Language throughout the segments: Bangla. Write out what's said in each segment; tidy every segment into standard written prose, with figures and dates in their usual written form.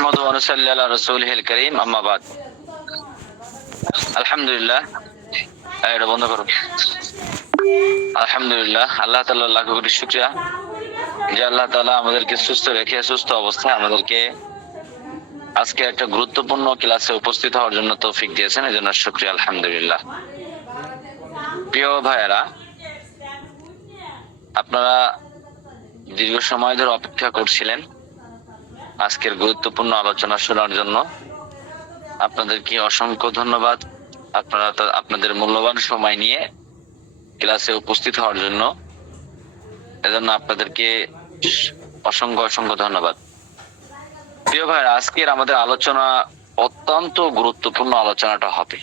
নাহমাদুহু ওয়া নুসাল্লি আলা রাসূলিহিল কারীম, আম্মা বাদ। আলহামদুলিল্লাহ। এটা বন্ধ করো। আলহামদুলিল্লাহ, আল্লাহ তাআলার লাখ কোটি শুকরিয়া যে আল্লাহ তাআলা আমাদেরকে সুস্থ রেখে সুস্থ অবস্থায় আমাদেরকে আজকে একটা গুরুত্বপূর্ণ ক্লাসে উপস্থিত হওয়ার জন্য তৌফিক দিয়েছেন, এজন্য শুকরিয়া আলহামদুলিল্লাহ। প্রিয় ভাইয়েরা, আপনারা দীর্ঘ সময় ধরে অপেক্ষা করছিলেন আজকের গুরুত্বপূর্ণ আলোচনা শোনার জন্য। আপনাদেরকে অসংখ্য ধন্যবাদ। আপনারা আপনাদের মূল্যবান সময় নিয়ে ক্লাসে উপস্থিত হওয়ার জন্য, এজন্য আপনাদেরকে অসংখ্য অসংখ্য ধন্যবাদ। প্রিয় ভাইরা, আজকের আমাদের আলোচনা অত্যন্ত গুরুত্বপূর্ণ আলোচনাটা হবে,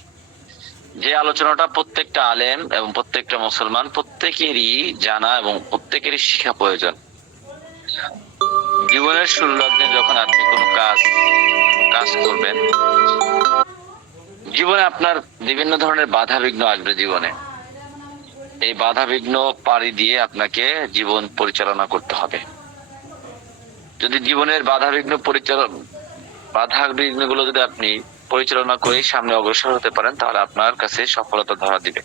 যে আলোচনাটা প্রত্যেকটা আলেম এবং প্রত্যেকটা মুসলমান প্রত্যেকেরই জানা এবং প্রত্যেকেরই শিক্ষা প্রয়োজন। জীবনের শুরু লগ্নে যখন আপনি কোনো কাজ করবেন, জীবনে আপনার বিভিন্ন ধরনের বাধা বিঘ্ন আসবে। জীবনে এই বাধা বিঘ্ন পাড়ি দিয়ে আপনাকে জীবন পরিচালনা করতে হবে। যদি জীবনের বাধা বিঘ্ন গুলো যদি আপনি পরিচালনা করে সামনে অগ্রসর হতে পারেন, তাহলে আপনার কাছে সফলতা ধরা দিবে।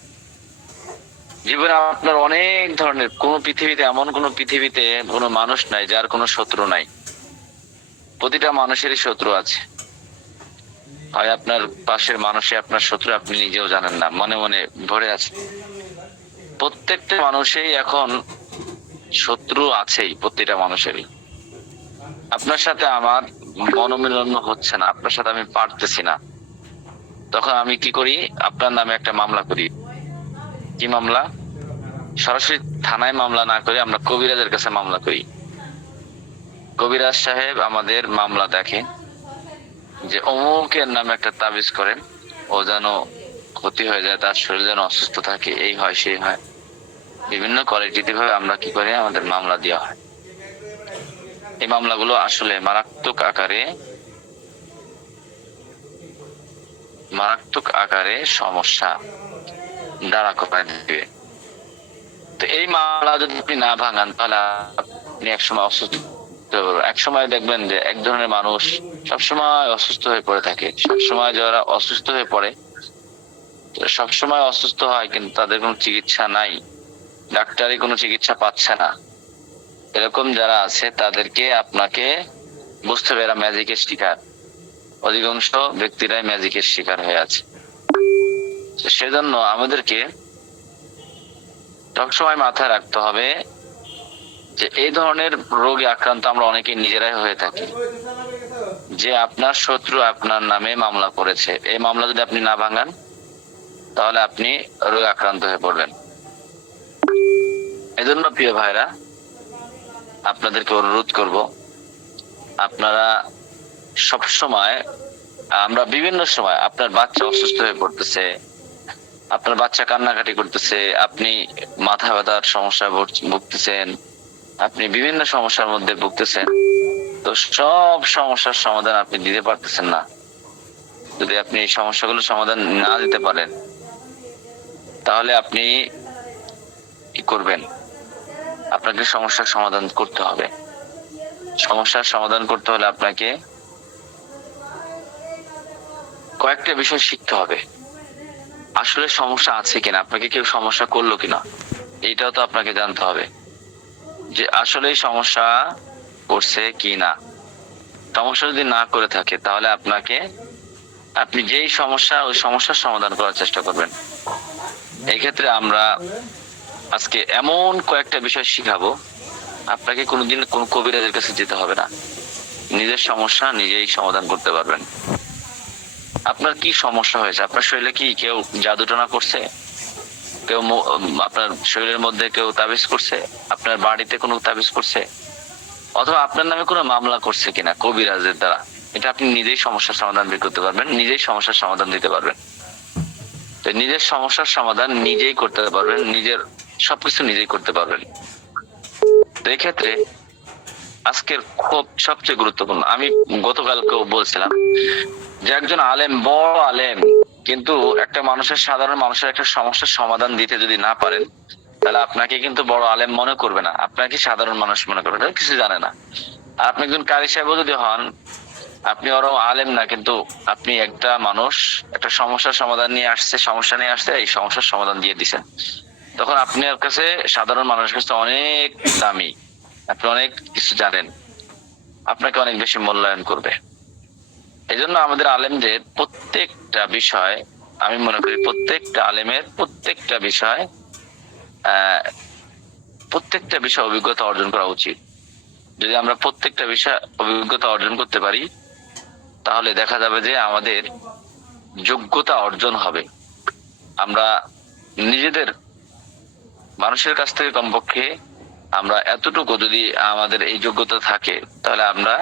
জীবনে আপনার অনেক ধরনের, পৃথিবীতে কোনো মানুষ নাই যার কোনো শত্রু নাই। প্রতিটা মানুষেরই শত্রু আছে। হয় আপনার পাশের মানুষই আপনার শত্রু, আপনি নিজেও জানেন না, মনে মনে ভরে আছে। প্রত্যেকটা মানুষেই এখন শত্রু আছেই, প্রতিটা মানুষেরই। আপনার সাথে আমার মনোমিলন হচ্ছে না, আপনার সাথে আমি পারতেছি না, তখন আমি কি করি? আপনার নামে একটা মামলা করি। কি মামলা? সরাসরি থানায় মামলা না করে আমরা কবিরাজের কাছে মামলা করি। কবিরাজ সাহেব আমাদের মামলা দেখে যে অমুকের নামে একটা তাবিজ করেন, ও যেন ক্ষতি হয়ে যায়, তার শরীর যেন অসুস্থ থাকে, এই হয় সেই হয়। বিভিন্ন কোয়ালিটিতে ভাবে আমরা কি করি, আমাদের মামলা দেওয়া হয়। এই মামলাগুলো আসলে মারাত্মক আকারে সমস্যা দাঁড়া করায় দিবে। তো এই মামলা যদি আপনি না ভাঙান, তাহলে আপনি একসময় অসুস্থ। একসময় দেখবেন যে এক ধরনের মানুষ সবসময় অসুস্থ হয়ে পড়ে থাকে। সবসময় যারা অসুস্থ হয়ে পড়ে, সবসময় অসুস্থ হয়, কিন্তু তাদের কোনো চিকিৎসা নাই, ডাক্তারি কোনো চিকিৎসা পাচ্ছে না। এরকম যারা আছে তাদেরকে আপনাকে বুঝতে হবে এরা ম্যাজিকের শিকার। অধিকাংশ ব্যক্তিরাই ম্যাজিকের শিকার হয়ে আছে। সেজন্য আমাদেরকে সবসময় মাথায় রাখতে হবে যে এই ধরনের রোগে আক্রান্ত আমরা অনেকে নিজেরাই হয়ে থাকি। যে আপনার শত্রু আপনার নামে মামলা করেছে, এই মামলা যদি আপনি না ভাঙান, তাহলে আপনি রোগে আক্রান্ত হয়ে পড়বেন। এজন্য প্রিয় ভাইরা, আপনাদেরকে অনুরোধ করব, আপনারা সব সময়, আমরা বিভিন্ন সময়, আপনার বাচ্চা অসুস্থ হয়ে পড়তেছে, আপনার বাচ্চা কান্নাকাটি করতেছে, আপনি মাথা ব্যথার সমস্যায় ভুগতেছেন, আপনি বিভিন্ন সমস্যার মধ্যে ভুগতেছেন, তো সব সমস্যার সমাধান আপনি দিতে পারতেছেন না। যদি আপনি এই সমস্যাগুলোর সমাধান না দিতে পারেন, তাহলে আপনি কি করবেন? আপনাকে সমস্যার সমাধান করতে হবে। সমস্যার সমাধান করতে হলে আপনাকে কয়েকটা বিষয় শিখতে হবে। আসলে সমস্যা আছে কিনা, আপনাকে কেউ সমস্যা করলো কিনা, এইটাও তো আপনাকে জানতে হবে যে আসলে সমস্যা করছে কি না। সমস্যা যদি না করে থাকে, তাহলে আপনি যেই সমস্যা, ওই সমস্যার সমাধান করার চেষ্টা করবেন। এই ক্ষেত্রে আমরা আজকে এমন কয়েকটা বিষয় শিখাবো, আপনাকে কোনোদিন কোন কবিরাজের কাছে যেতে হবে না। নিজের সমস্যা নিজেই সমাধান করতে পারবেন। আপনার কি সমস্যা হয়েছে? আপনার শরীরে কি কেউ জাদুটনা করছে? কেউ আপনার শরীরের মধ্যে কেউ তাবিজ করছে? আপনার বাড়িতে কোনো তাবিজ করছে? অথবা আপনার নামে কোনো মামলা করছে কিনা কবিরাজের দ্বারা? এটা আপনি নিজেই সমস্যার সমাধান বের করতে পারবেন, নিজেই সমস্যার সমাধান দিতে পারবেন। তো নিজের সমস্যার সমাধান নিজেই করতে পারবেন, নিজের সবকিছু নিজেই করতে পারবেন। তো এই ক্ষেত্রে আজকের খুব সবচেয়ে গুরুত্বপূর্ণ, আমি গতকালকেও বলছিলাম যে একজন আলেম, বড় আলেম, কিন্তু একটা সাধারণ মানুষের একটা সমস্যার সমাধান দিতে যদি না পারেন, তাহলে আপনাকে কিন্তু বড় আলেম মনে করবে না, আপনাকে সাধারণ মানুষ মনে করবে, কিছু জানে না। আর আপনি একজন কারি সাহেবও যদি হন, আপনি ওরকম আলেম না, কিন্তু আপনি একটা মানুষ একটা সমস্যার সমাধান নিয়ে আসছে, সমস্যা নিয়ে আসছে, এই সমস্যার সমাধান দিয়ে দিছেন। তখন আপনার কাছে সাধারণ মানুষের কাছে অনেক দামি, আপনি অনেক কিছু জানেন, আপনাকে অনেক বেশি মূল্যায়ন করবে। এই জন্য আমাদের আলেমদের প্রত্যেকটা বিষয়, আমি মনে করি প্রত্যেকটা আলেমের আহ প্রত্যেকটা বিষয় অভিজ্ঞতা অর্জন করা উচিত। যদি আমরা প্রত্যেকটা বিষয় অভিজ্ঞতা অর্জন করতে পারি, তাহলে দেখা যাবে যে আমাদের যোগ্যতা অর্জন হবে। আমরা নিজেদের মানুষের কাছ থেকে কমপক্ষে আমরা এতটুকু যদি আমাদের এই যোগ্যতা থাকে, তাহলে আমরা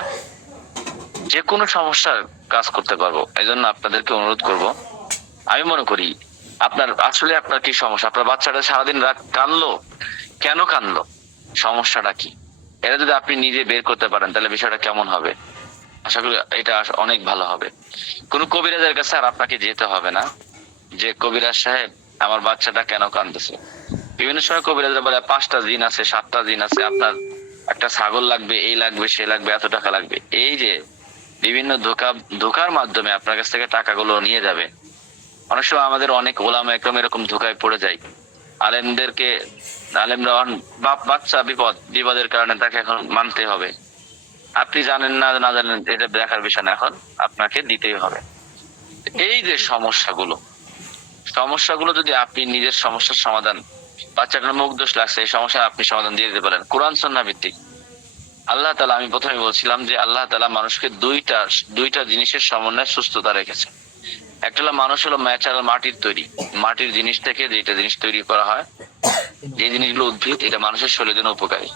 যে কোনো সমস্যার কাজ করতে পারবো। এই জন্য আপনাদেরকে অনুরোধ করব, আমি মনে করি আপনার কি সমস্যা? আপনার বাচ্চাটা সারাদিন রাত কাঁদলো, কেন কাঁদলো, সমস্যাটা কি? এটা যদি আপনি নিজে বের করতে পারেন, তাহলে বিষয়টা কেমন হবে? আশা করি এটা অনেক ভালো হবে। কোন কবিরাজের কাছে আর আপনাকে যেতে হবে না যে কবিরাজ সাহেব আমার বাচ্চাটা কেন কাঁদতেছে। বিভিন্ন সময় কবিরাজরা বলে 5টা জিন আছে, 7টা জিন আছে, আপনার একটা ছাগল লাগবে, এই লাগবে, সে লাগবে, এত টাকা লাগবে। এই যে বিভিন্ন ধোকার মাধ্যমে আপনার কাছ থেকে টাকাগুলো নিয়ে যাবে। অনেক সময় আমাদের অনেক ওলামা একরকম এরকম ধোকায় পড়ে যায়। আলেমদেরকে আলেমরা বাচ্চা বিপদের কারণে তাকে এখন মানতে হবে। আপনি জানেন না না জানেন এটা দেখার বিষয় না, এখন আপনাকে দিতেই হবে। এই যে সমস্যাগুলো যদি আপনি নিজের সমস্যার সমাধান, বাচ্চাটার মুখ দোষ লাগছে, এই সমস্যা আপনি সমাধান দিয়ে দিতে পারেন কোরআন সুন্নাহ ভিত্তিক। আল্লাহ তাআলা, আমি প্রথমে বলছিলাম যে আল্লাহ তাআলা মানুষকে দুইটা জিনিসের সমন্বয়ে সুস্থতা রেখেছে। একটা হলো মানুষ হলো ন্যাচারাল মাটির তৈরি, মাটির জিনিস থেকে যেটা জিনিস তৈরি করা হয়, যে জিনিসগুলো উদ্ভিদ, এটা মানুষের শরীরের জন্য উপকারী।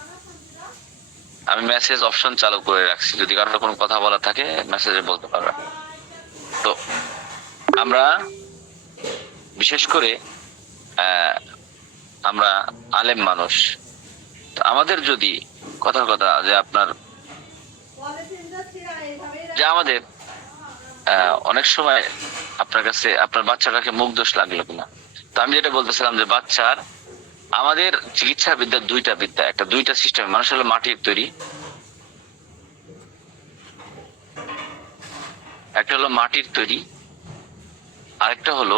আমি মেসেজ অপশন চালু করে রাখছি, যদি কারোর কোনো কথা বলা থাকে মেসেজে বলতে পারবেন। তো আমরা বিশেষ করে আহ আমরা আলেম মানুষ, আমাদের যদি কথার কথা যে আমাদের অনেক সময় আপনার কাছে আপনার বাচ্চাটাকে মুখ দোষ লাগলো কিনা। তো আমি যেটা বলতেছিলাম যে আমাদের চিকিৎসা বিদ্যার বিদ্যা, দুইটা সিস্টেম। মানুষ হলো মাটির তৈরি, একটা হলো মাটির তৈরি, আরেকটা হলো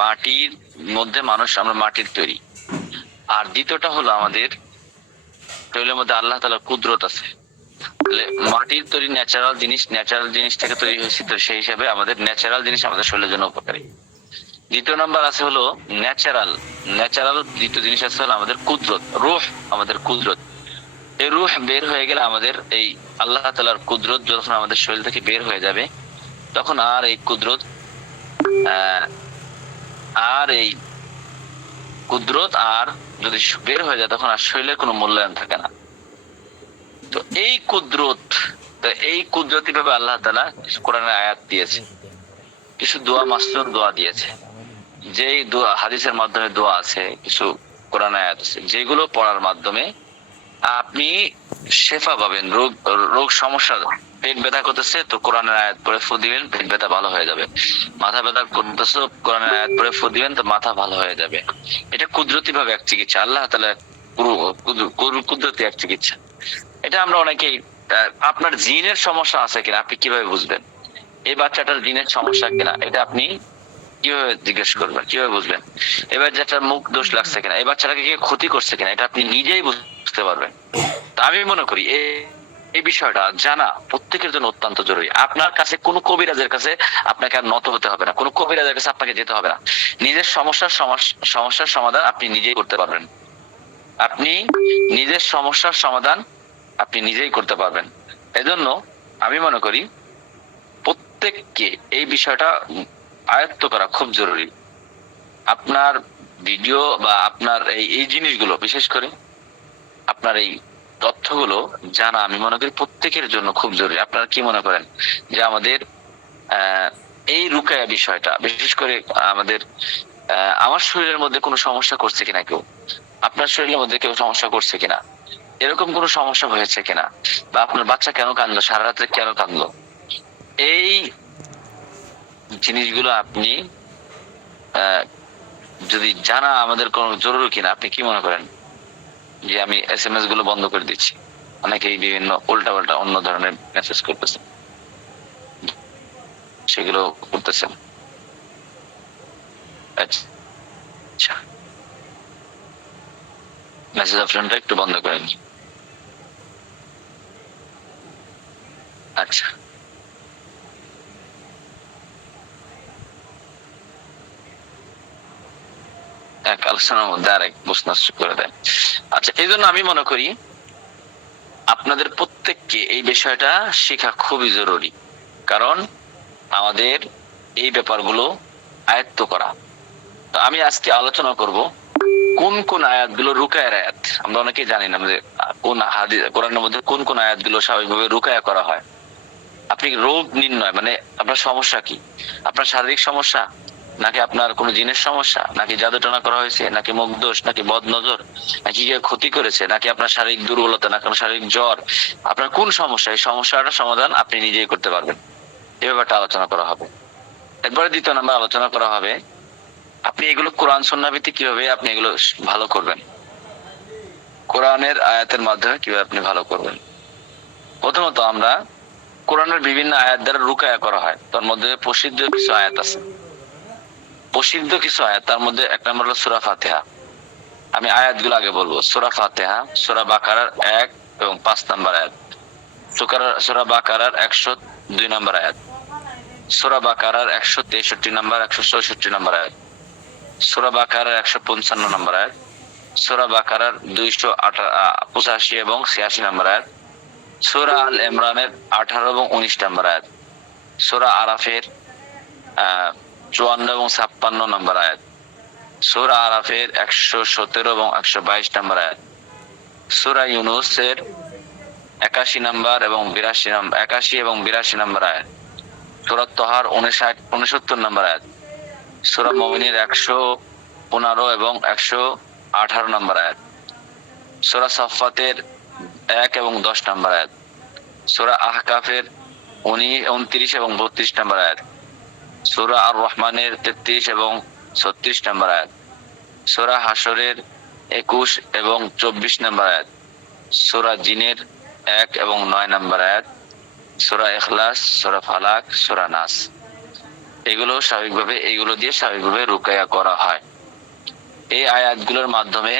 মাটির মধ্যে মানুষ, আমরা মাটির তৈরি। আর দ্বিতীয়টা হলো আমাদের শরীরের মধ্যে আল্লাহ তাআলার কুদরত আছে। মাটির তৈরি ন্যাচারাল জিনিস থেকে তৈরি হয়েছে, তো সেই হিসাবে আমাদের ন্যাচারাল জিনিস আমাদের শরীরের জন্য উপকারী। দ্বিতীয় নাম্বার আছে হলো ন্যাচারাল দ্বিতীয় জিনিস আছে হলো আমাদের কুদরত, রূহ, আমাদের কুদরত। এই রূহ বের হয়ে গেলে আমাদের এই আল্লাহ তাআলার কুদরত যখন আমাদের শরীর থেকে বের হয়ে যাবে, তখন আর এই কুদরত আর এই কুদরত আর যদি বের হয়ে যায়, তখন আর শরীরের কোনো মূল্যায়ন থাকে না। তো এই কুদরতি ভাবে আল্লাহ তাআলা কোরআনের আয়াত দিয়েছে, কিছু দোয়া, মাসনুন দোয়া দিয়েছে। যেই দোয়া হাদিসের মাধ্যমে দোয়া আছে, কিছু কোরআন আয়াত আছে, যেগুলো পড়ার মাধ্যমে আপনি শেফা পাবেন। রোগ সমস্যা, পেট ব্যথা করতেছে তো কোরআনের আয়াত পড়ে ফু দিবেন, পেট ব্যথা ভালো হয়ে যাবে। মাথা ব্যথা করতেছে, কোরআনের আয়াত পড়ে ফু দিবেন, তো মাথা ভালো হয়ে যাবে। এটা কুদরতি ভাবে এক চিকিৎসা, আল্লাহ তাআলা কুদরতি এক চিকিৎসা। এটা আমরা অনেকেই, আপনার জিনের সমস্যা আছে কিনা আপনি কিভাবে বুঝবেন? এই বাচ্চাটার জিনের সমস্যা কিনা এটা আপনি কিভাবে জিজ্ঞেস করবেন, কিভাবে বুঝবেন? এবার যেটা মুখ দোষ লাগছে কিনা, এই বাচ্চাটাকে কি ক্ষতি করছে কিনা, এটা আপনি নিজেই বুঝতে পারবেন। তা আমি মনে করি এই বিষয়টা জানা প্রত্যেকের জন্য অত্যন্ত জরুরি। আপনার কাছে কোনো কবিরাজের কাছে আপনাকে আর নত হতে হবে না, কোনো কবিরাজের কাছে আপনাকে যেতে হবে না। নিজের সমস্যার সমাধান আপনি নিজেই করতে পারবেন। আপনি নিজের সমস্যার সমাধান আপনি নিজেই করতে পারবেন। এজন্য আমি মনে করি প্রত্যেককে এই বিষয়টা আয়ত্ত করা খুব জরুরি। আপনার ভিডিও বা আপনার এই জিনিসগুলো, বিশেষ করে আপনার এই তথ্যগুলো জানা, আমি মনে করি প্রত্যেকের জন্য খুব জরুরি। আপনারা কি মনে করেন যে আমাদের এই রুকায়া বিষয়টা, বিশেষ করে আমার শরীরের মধ্যে কোনো সমস্যা করছে কিনা কেউ, আপনার শরীরের মধ্যে কেউ সমস্যা করছে কিনা, এরকম কোনো সমস্যা হয়েছে কিনা, বা আপনার বাচ্চা কেন কাঁদলো, সারা রাত্রে কেন কাঁদলো, এই জিনিসগুলো আপনি যদি জানা আমাদের কোনো জরুরি কিনা। আপনি কি মনে করেন যে আমি SMS গুলো বন্ধ করে দিচ্ছি? অনেকেই বিভিন্ন উল্টা পাল্টা অন্য ধরনের মেসেজ করতেছে। সেগুলো করতেছেন। আচ্ছা, মেসেজ অপশনটা একটু বন্ধ করেন। আচ্ছা, এক আলোচনার মধ্যে আরেক প্রশ্ন করে দেয়। আচ্ছা, এই জন্য আমি মনে করি আপনাদের প্রত্যেককে এই বিষয়টা শেখা খুবই জরুরি, কারণ আমাদের এই ব্যাপারগুলো আয়ত্ত করা। তো আমি আজকে আলোচনা করব কোন কোন আয়াতগুলো রুকায়ের আয়াত। আমরা অনেকেই জানি না যে কোন হাদিস কোরআনের মধ্যে কোন কোন আয়াতগুলো স্বাভাবিকভাবে রুকায়া করা হয়। আপনি রোগ নির্ণয় মানে আপনার সমস্যা কি, আপনার শারীরিক সমস্যা, নাকি আপনার কোনো জিনের সমস্যা, নাকি জাদু টানা করা হয়েছে, নাকি মুখ দোষ, নাকি বদ নজর, নাকি কেউ ক্ষতি করেছে, নাকি আপনার শারীরিক দুর্বলতা, নাকি আপনার শারীরিক জ্বর, আপনার কোন সমস্যা, এই সমস্যাটার সমাধান আপনি নিজেই করতে পারবেন, এই ব্যাপারটা আলোচনা করা হবে। এরপরে দ্বিতীয় নাম্বার আলোচনা করা হবে আপনি এগুলো কোরআন সুন্নাহ ভিত্তিক কিভাবে আপনি এগুলো ভালো করবেন, কোরআনের আয়াতের মাধ্যমে কিভাবে আপনি ভালো করবেন। প্রথমত আমরা কোরআনের বিভিন্ন আয়াত দ্বারা রুকায়া করা হয়, তার মধ্যে প্রসিদ্ধ কিছু আয়াত আছে। প্রসিদ্ধ কিছু আয়াত, তার মধ্যে এক নম্বর হলো সূরা ফাতিহা। আমি আয়াতগুলো আগে বলবো। সূরা ফাতিহা, সূরা বাকারার 1 এবং 5 নম্বর আয়াত, সূরা বাকারার 102 নম্বর আয়াত, সূরা বাকারার 163 নম্বর 164 নম্বর আয়াত, সূরা বাকারার 155 নম্বর আয়াত, সূরা বাকারার 285 এবং 86 নম্বর আয়াত, সূরা আল ইমরানের 18 এবং 19 নম্বর আয়াত, সূরা আরাফের 54 এবং 56 নম্বর আয়াত, সূরা আরাফের 117 এবং 122 নম্বর আয়াত, সূরা ইউনূসের 81 নম্বর এবং 82 নম্বর আয়াত, সূরা তাহার 69 নম্বর আয়াত, সূরা মুমিনের 115 এবং 118 নম্বর আয়াত, সূরা সাফফাতের 1 এবং 10 নম্বর আয়াত, সূরা আহকাফের 29 এবং 32 নম্বর আয়াত, সূরা আর রহমানের 33 এবং 36 নম্বর আয়াত, সূরা হাশরের 21 এবং 24 নম্বর আয়াত, সূরা জিনের 1 এবং 9 নম্বর আয়াত, সূরা ইখলাস, সূরা ফালাক, সূরা নাস। এগুলো দিয়ে স্বাভাবিকভাবে রুকায়া করা হয়। এই আয়াতগুলোর মাধ্যমে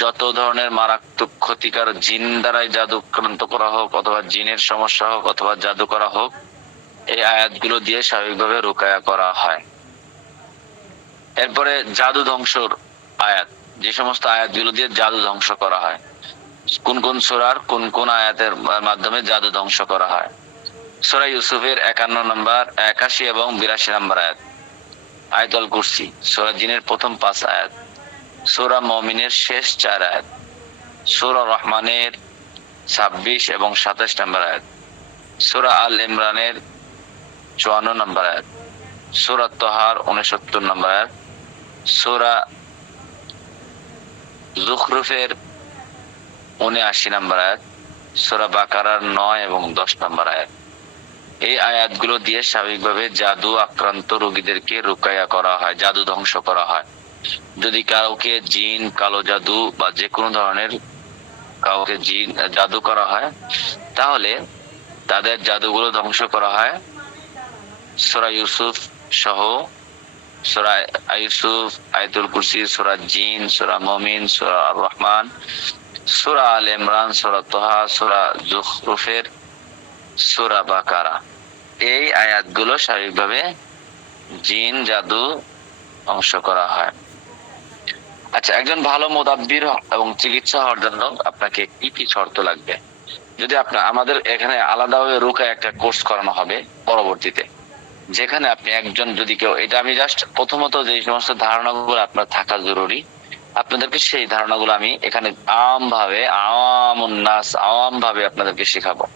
যত ধরনের মারাত্মক ক্ষতিকর জিন দ্বারাই জাদুক্রান্ত করা হোক, অথবা জিনের সমস্যা হোক, অথবা জাদু করা হোক, এই আয়াতগুলো দিয়ে স্বাভাবিকভাবে রুকায়া করা হয়। এরপরে জাদু ধ্বংসর আয়াত, যে সমস্ত আয়াতগুলো দিয়ে জাদু ধ্বংস করা হয়, কোন কোন সূরার কোন কোন আয়াতের মাধ্যমে জাদু ধ্বংস করা হয়। সূরা ইউসুফের 51 নম্বর 81 এবং 82 নম্বর আয়াত, আয়াতুল কুরসি, সূরা জিনের প্রথম 5 আয়াত, সূরা মুমিনের শেষ 4 আয়াত, সূরা রহমানের 26 এবং 27 নম্বর আয়াত, সূরা আল ইমরানের 54 নম্বর আয়াত, সূরা তাহার 69 নম্বর আয়াত, সূরা যুখরুফের 79 নম্বর আয়াত, সূরা বাকারার 9 এবং 10 নম্বর আয়াত। এই আয়াতগুলো দিয়ে স্বাভাবিকভাবে জাদু আক্রান্ত রোগীদেরকে রুকায়া করা হয়, জাদু ধ্বংস করা হয়। যদি কাউকে জিন, কালো জাদু বা যে কোনো ধরনের কাউকে জিন জাদু করা হয়, তাহলে তাদের জাদুগুলো ধ্বংস করা হয় সূরা ইউসুফ সহ, সূরা ইউসুফ, আয়াতুল কুরসি, সূরা জিন, সূরা মুমিন, সূরা আর রহমান, সূরা আল ইমরান, সূরা তাহা, সূরা যুখরুফের, সূরা বাকারা। এই আয়াতগুলো স্বাভাবিকভাবে জিন জাদু ধ্বংস করা হয়। আচ্ছা, একজন ভালো মুদাব্বির এবং চিকিৎসা হওয়ার জন্য আপনাকে কি কি শর্ত লাগবে? যদি আমাদের এখানে আলাদাভাবে রুকায়া একটা কোর্স করানো হবে পরবর্তীতে, যেখানে আপনি একজন যদি কেউ, এটা আমি জাস্ট প্রথমত যে সমস্ত ধারণাগুলো আপনার থাকা জরুরি, আপনাদেরকে সেই ধারণাগুলো আমি এখানে আওয়াম ভাবে আপনাদেরকে শেখাবো।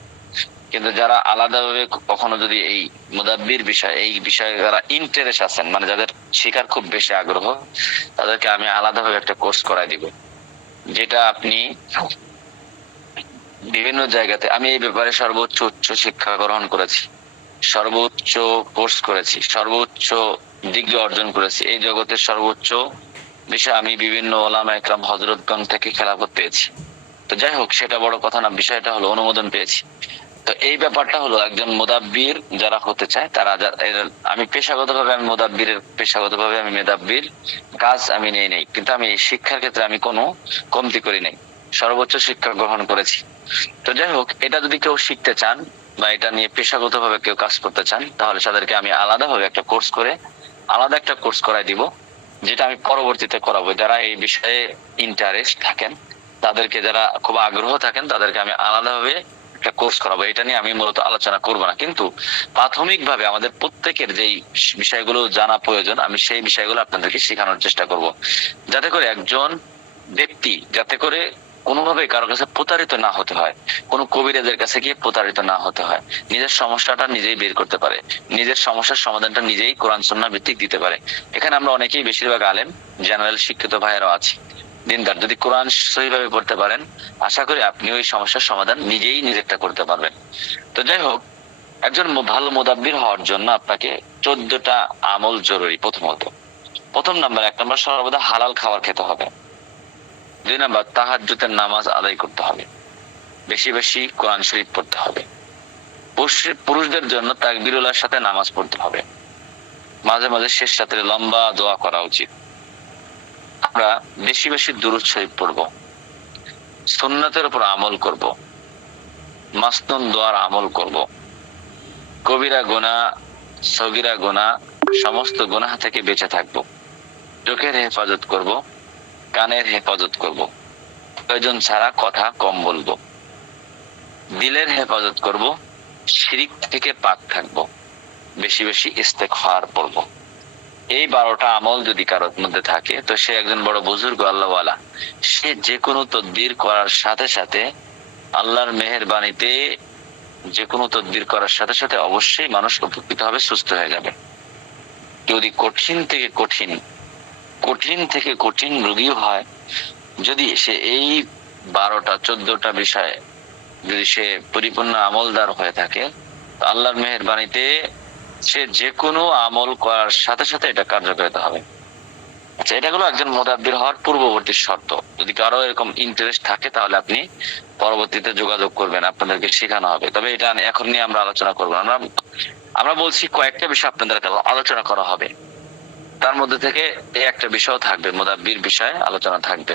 কিন্তু যারা আলাদাভাবে কখনো যদি এই মুদাব্বির বিষয়, এই বিষয়ে যারা ইন্টারেস্ট আছেন, মানে যাদের শেখার খুব বেশি আগ্রহ, তাদেরকে আমি আলাদাভাবে একটা কোর্স করাই দিব, যেটা আপনি বিভিন্ন জায়গাতে, আমি এই ব্যাপারে সর্বোচ্চ উচ্চ শিক্ষা গ্রহণ করেছি, সর্বোচ্চ কোর্স করেছি, সর্বোচ্চ ডিগ্রি অর্জন করেছি, এই জগতের সর্বোচ্চ বিষয় আমি বিভিন্ন ওলামা একরাম হযরতগণ থেকে খেলাফত পেয়েছি। তো যাই হোক, সেটা বড় কথা না, বিষয়টা হলো অনুমোদন পেয়েছি। তো এই ব্যাপারটা হলো একজন মুদাব্বির যারা হতে চায় তারা আমি পেশাগতভাবে আমি মুদাব্বিরের পেশাগতভাবে আমি মুদাব্বির কাজ আমি নেই নেই, কিন্তু আমি এই শিক্ষার ক্ষেত্রে আমি কোনো কমতি করি নাই, সর্বোচ্চ শিক্ষা গ্রহণ করেছি। তো যাই হোক, এটা যদি কেউ শিখতে চান বা এটা নিয়ে পেশাগতভাবে কেউ কাজ করতে চান, তাহলে তাদেরকে আমি আলাদাভাবে একটা কোর্স করে আলাদা একটা কোর্স করাই দিব, যেটা আমি পরবর্তীতে করাবো। যারা এই বিষয়ে ইন্টারেস্ট থাকেন, তাদেরকে যারা খুব আগ্রহ থাকেন, তাদেরকে আমি আলাদাভাবে একটা কোর্স করাবো। এটা নিয়ে আমি মূলত আলোচনা করবো না, কিন্তু প্রাথমিকভাবে আমাদের প্রত্যেকের যেই বিষয়গুলো জানা প্রয়োজন, আমি সেই বিষয়গুলো আপনাদেরকে শেখানোর চেষ্টা করব, যাতে করে একজন ব্যক্তি যাতে করে কোনোভাবে কারো কাছে প্রতারিত না হতে হয়, কোনো কবিরাজের কাছে গিয়ে প্রতারিত না হতে হয়, নিজের সমস্যাটা নিজেই বের করতে পারে, নিজের সমস্যার সমাধানটা নিজেই কোরআন সুন্নাহ ভিত্তিক দিতে পারে। এখানে আমরা অনেকেই বেশিরভাগ আলেম, জেনারেল শিক্ষিত ভাইয়েরাও আছি, দিনদার। যদি কোরআন সহিভাবে পড়তে পারেন, আশা করি আপনি ওই সমস্যার সমাধান নিজেই নিজেরটা করতে পারবেন। তো যাই হোক, একজন ভালো মুদাব্বির হওয়ার জন্য আপনাকে 14টা আমল জরুরি। প্রথম নাম্বার, 1 নাম্বার, সর্বদা হালাল খাবার খেতে হবে। 2 নাম্বার, তাহাজ্জুদের নামাজ আদায় করতে হবে, বেশি বেশি কোরআন শরীফ পড়তে হবে। পুরুষদের জন্য তাকবীরুল্লাহর সাথে নামাজ পড়তে হবে, মাঝে মাঝে শেষ রাতে লম্বা দোয়া করা উচিত। আমরা বেশি বেশি দুরূদ শরীফ পড়বো, সুন্নাতের উপর আমল করব, মাসনুন দোয়ার আমল করব, কবিরা গুনাহ সগীরা গুনাহ সমস্ত গুনাহ থেকে বেঁচে থাকব, চোখের হেফাজত করব, কানের হেফাজত করব, প্রয়োজন ছাড়া কথা কম বলবো, দিলের হেফাজত করব, শিরিক থেকে পাক থাকব, বেশি বেশি ইস্তেগফার পড়ব। এই 12টা আমল যদি কারোর মধ্যে থাকে, তো সে একজন বড় বুজুর্গ আল্লাহওয়ালা। সে যে কোনো তদবির করার সাথে সাথে আল্লাহর মেহেরবানিতে যে কোনো তদবির করার সাথে সাথে অবশ্যই মানুষ উপকৃত হবে, সুস্থ হয়ে যাবে। যদি কঠিন থেকে কঠিন রোগীও হয়, যদি সে এই 12টা 14টা বিষয়ে যদি সে পরিপূর্ণ আমলদার হয়ে থাকে, তো আল্লাহর মেহেরবানিতে সে যে কোনো আমল করার সাথে সাথে এটা কার্যকরিত হবে। আচ্ছা, এটা হলো একজন মুদাব্বির হওয়ার পূর্ববর্তী শর্ত। যদি কারো এরকম ইন্টারেস্ট থাকে, তাহলে আপনি পরবর্তীতে যোগাযোগ করবেন, আপনাদেরকে শেখানো হবে। তবে এটা এখন নিয়ে আমরা আলোচনা করবো। আমরা বলছি কয়েকটা বিষয় আপনাদের আলোচনা করা হবে, তার মধ্যে থেকে এই একটা বিষয় থাকবে, মুদাব্বির বিষয়ে আলোচনা থাকবে।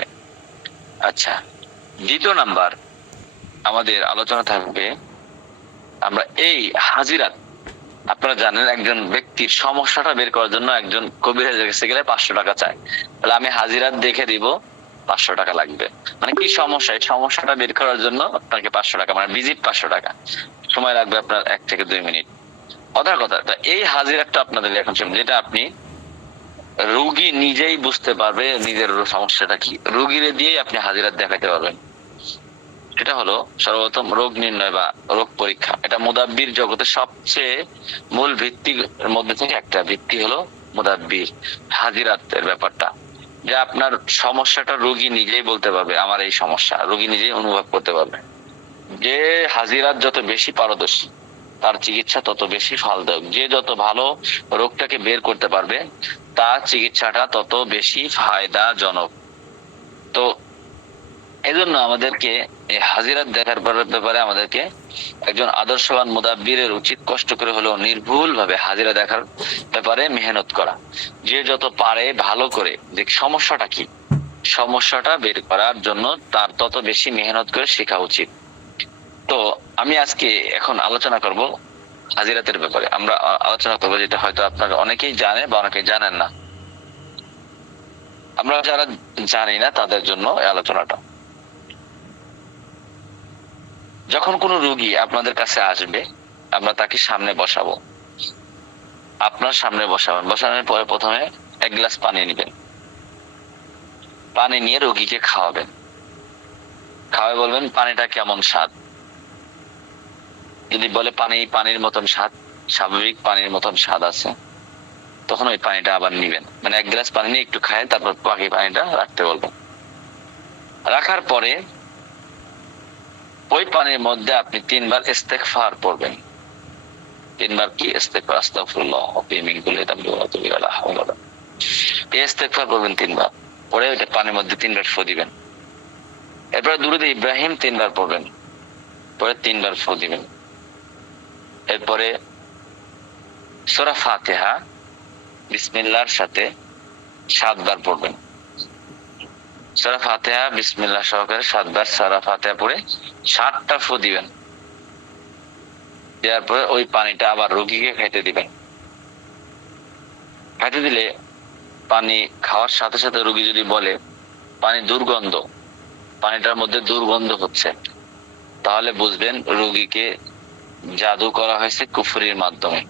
আচ্ছা, 2 নাম্বার আমাদের আলোচনা থাকবে, আমরা এই হাজিরাত। আপনারা জানেন, একজন ব্যক্তির সমস্যাটা বের করার জন্য একজন কবিরাজের কাছে গেলে 500 টাকা চায়। তাহলে আমি হাজিরাত দেখে দিব, 500 টাকা লাগবে। মানে কি সমস্যা, এই সমস্যাটা বের করার জন্য আপনাকে 500 টাকা, মানে ভিজিট 500 টাকা, সময় লাগবে আপনার 1 থেকে 2 মিনিট। কথার কথা, এই হাজিরাতটা আপনাদের এখন শুনুন, যেটা আপনি রোগী নিজেই বুঝতে পারবে নিজের সমস্যাটা কি, রোগীরে দিয়েই আপনি হাজিরাত দেখাতে পারবেন। এটা হলো সর্বপ্রথম রোগ নির্ণয় বা রোগ পরীক্ষা। এটা মুদাব্বির জগতে সবচেয়ে মূল ভিত্তির মধ্যে থেকে একটা ভিত্তি হলো মুদাব্বির হাজিরাতের ব্যাপারটা, যে আপনার সমস্যাটা রোগী নিজেই বলতে পারবে, আমার এই সমস্যা, রোগী নিজেই অনুভব করতে পারবে। যে হাজিরাত যত বেশি পারদর্শী, তার চিকিৎসা তত বেশি ফলদায়ক। যে যত ভালো রোগটাকে বের করতে পারবে, তার চিকিৎসাটা তত বেশি ফায়দাজনক। তো এজন্য আমাদেরকে এই হাজিরাত দেখার ব্যাপারে আমাদেরকে একজন আদর্শবান মুদাব্বিরের উচিত কষ্ট করে হলেও নির্ভুল ভাবে হাজিরা দেখার ব্যাপারে মেহনত করা। যে যত পারে ভালো করে যে সমস্যাটা কি, সমস্যাটা বের করার জন্য তার তত বেশি মেহনত করে শেখা উচিত। তো আমি আজকে এখন আলোচনা করব হাজিরাতের ব্যাপারে। আমরা আলোচনা করবো যেটা হয়তো আপনারা অনেকেই জানে বা অনেকেই জানেন না। আমরা যারা জানি না তাদের জন্য এই আলোচনাটা। যখন কোনো রোগী আপনাদের কাছে আসবে, আমরা তাকে সামনে বসাবো, আপনার সামনে বসাবেন। বসানোর পরে প্রথমে 1 গ্লাস পানি নেবেন, পানি নিয়ে রোগীকে খাওয়াবেন। খাওয়াই বলবেন, পানিটা কেমন স্বাদ। যদি বলে পানির মতন স্বাদ, স্বাভাবিক পানির মতন স্বাদ আছে, তখন ওই পানিটা আবার নিবেন। মানে 1 গ্লাস পানি নিয়ে একটু খায়, তারপর বাকি পানিটা রাখতে বলবেন। রাখার পরে ওই পানির মধ্যে আপনি 3 বার ইস্তেগফার পড়বেন। 3 বার কি ইস্তেগফার, আস্তাগফিরুল্লাহ মিন কুল্লি যামবিন ওয়া আতুবু ইলাইহি, লা হাওলা ওয়ালা কুওয়াতা। এই ইস্তেগফার করবেন 3 বার, পরে ওইটা পানির মধ্যে 3 বার ফু দিবেন। এরপর দুরূদ ইব্রাহিম 3 বার পড়বেন, পরে 3 বার ফু দিবেন। এরপরে সূরা ফাতিহা বিসমিল্লাহর সাথে 7 বার পড়বেন। সূরা ফাতিহা বিসমিল্লাহ সহকারে 7 বার সূরা ফাতিহা পড়ে 7টা ফু দিবেন। দেওয়ার পরে ওই পানিটা আবার রোগীকে খাইতে দিবেন। খাইতে দিলে পানি খাওয়ার সাথে সাথে রোগী যদি বলে পানি দুর্গন্ধ, পানিটার মধ্যে দুর্গন্ধ হচ্ছে, তাহলে বুঝবেন রোগীকে জাদু করা হয়েছে কুফরির মাধ্যমে।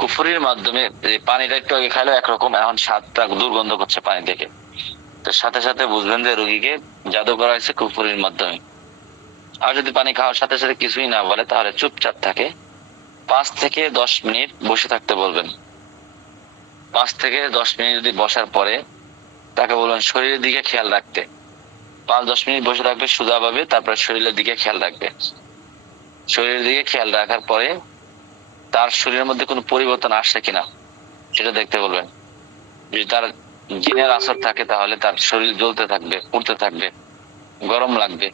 কুফরির মাধ্যমে পানিটা একটু আগে খাইলো একরকম, এখন স্বাদটা দুর্গন্ধ করছে পানি থেকে, তো সাথে সাথে বুঝবেন যে রোগীকে জাদু করা হয়েছে কুফরির মাধ্যমে। আর যদি পানি খাওয়ার সাথে সাথে কিছুই না বলে তাহলে চুপচাপ থাকে 5 থেকে 10 মিনিট বসে থাকতে বলবেন। 5 থেকে 10 মিনিট যদি বসার পরে তাকে বলবেন শরীরের দিকে খেয়াল রাখতে। 5-10 মিনিট বসে থাকবে সোজাভাবে, তারপরে শরীরের দিকে খেয়াল রাখবে। শরীরের দিকে খেয়াল রাখার পরে তার শরীরের মধ্যে কোনো পরিবর্তন আসছে কিনা সেটা দেখতে বলবেন। যদি তার জিনের আসর থাকে তাহলে তার শরীর জ্বলতে থাকবে, পুড়তে থাকবে, গরম লাগবে,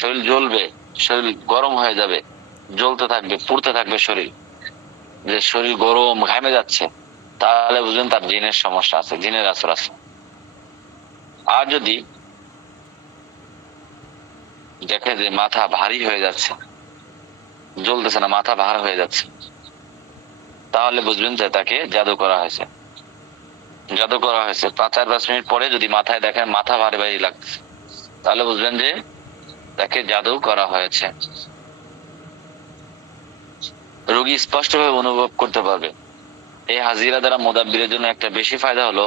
শরীর জ্বলবে, শরীর গরম হয়ে যাবে, জ্বলতে থাকবে, পুড়তে থাকবে শরীর, যে শরীর গরম ঘামে যাচ্ছে, তাহলে বুঝবেন তার জিনের সমস্যা আছে, জিনের আসর আছে। আর যদি দেখে যে মাথা ভারী হয়ে যাচ্ছে, জ্বলতেছে না, মাথা ভার হয়ে যাচ্ছে, তাহলে বুঝবেন যে তাকে জাদু করা হয়েছে। জাদু করা হয়েছে 4-5 মিনিট পরে যদি মাথায় দেখেন মাথা ভারী ভারী লাগছে, তাহলে বুঝবেন যে তাকে জাদু করা হয়েছে। রোগী স্পষ্টভাবে অনুভব করতে পারবে। এই হাজিরা দ্বারা মুদাব্বিরের জন্য একটা বেশি ফায়দা হলো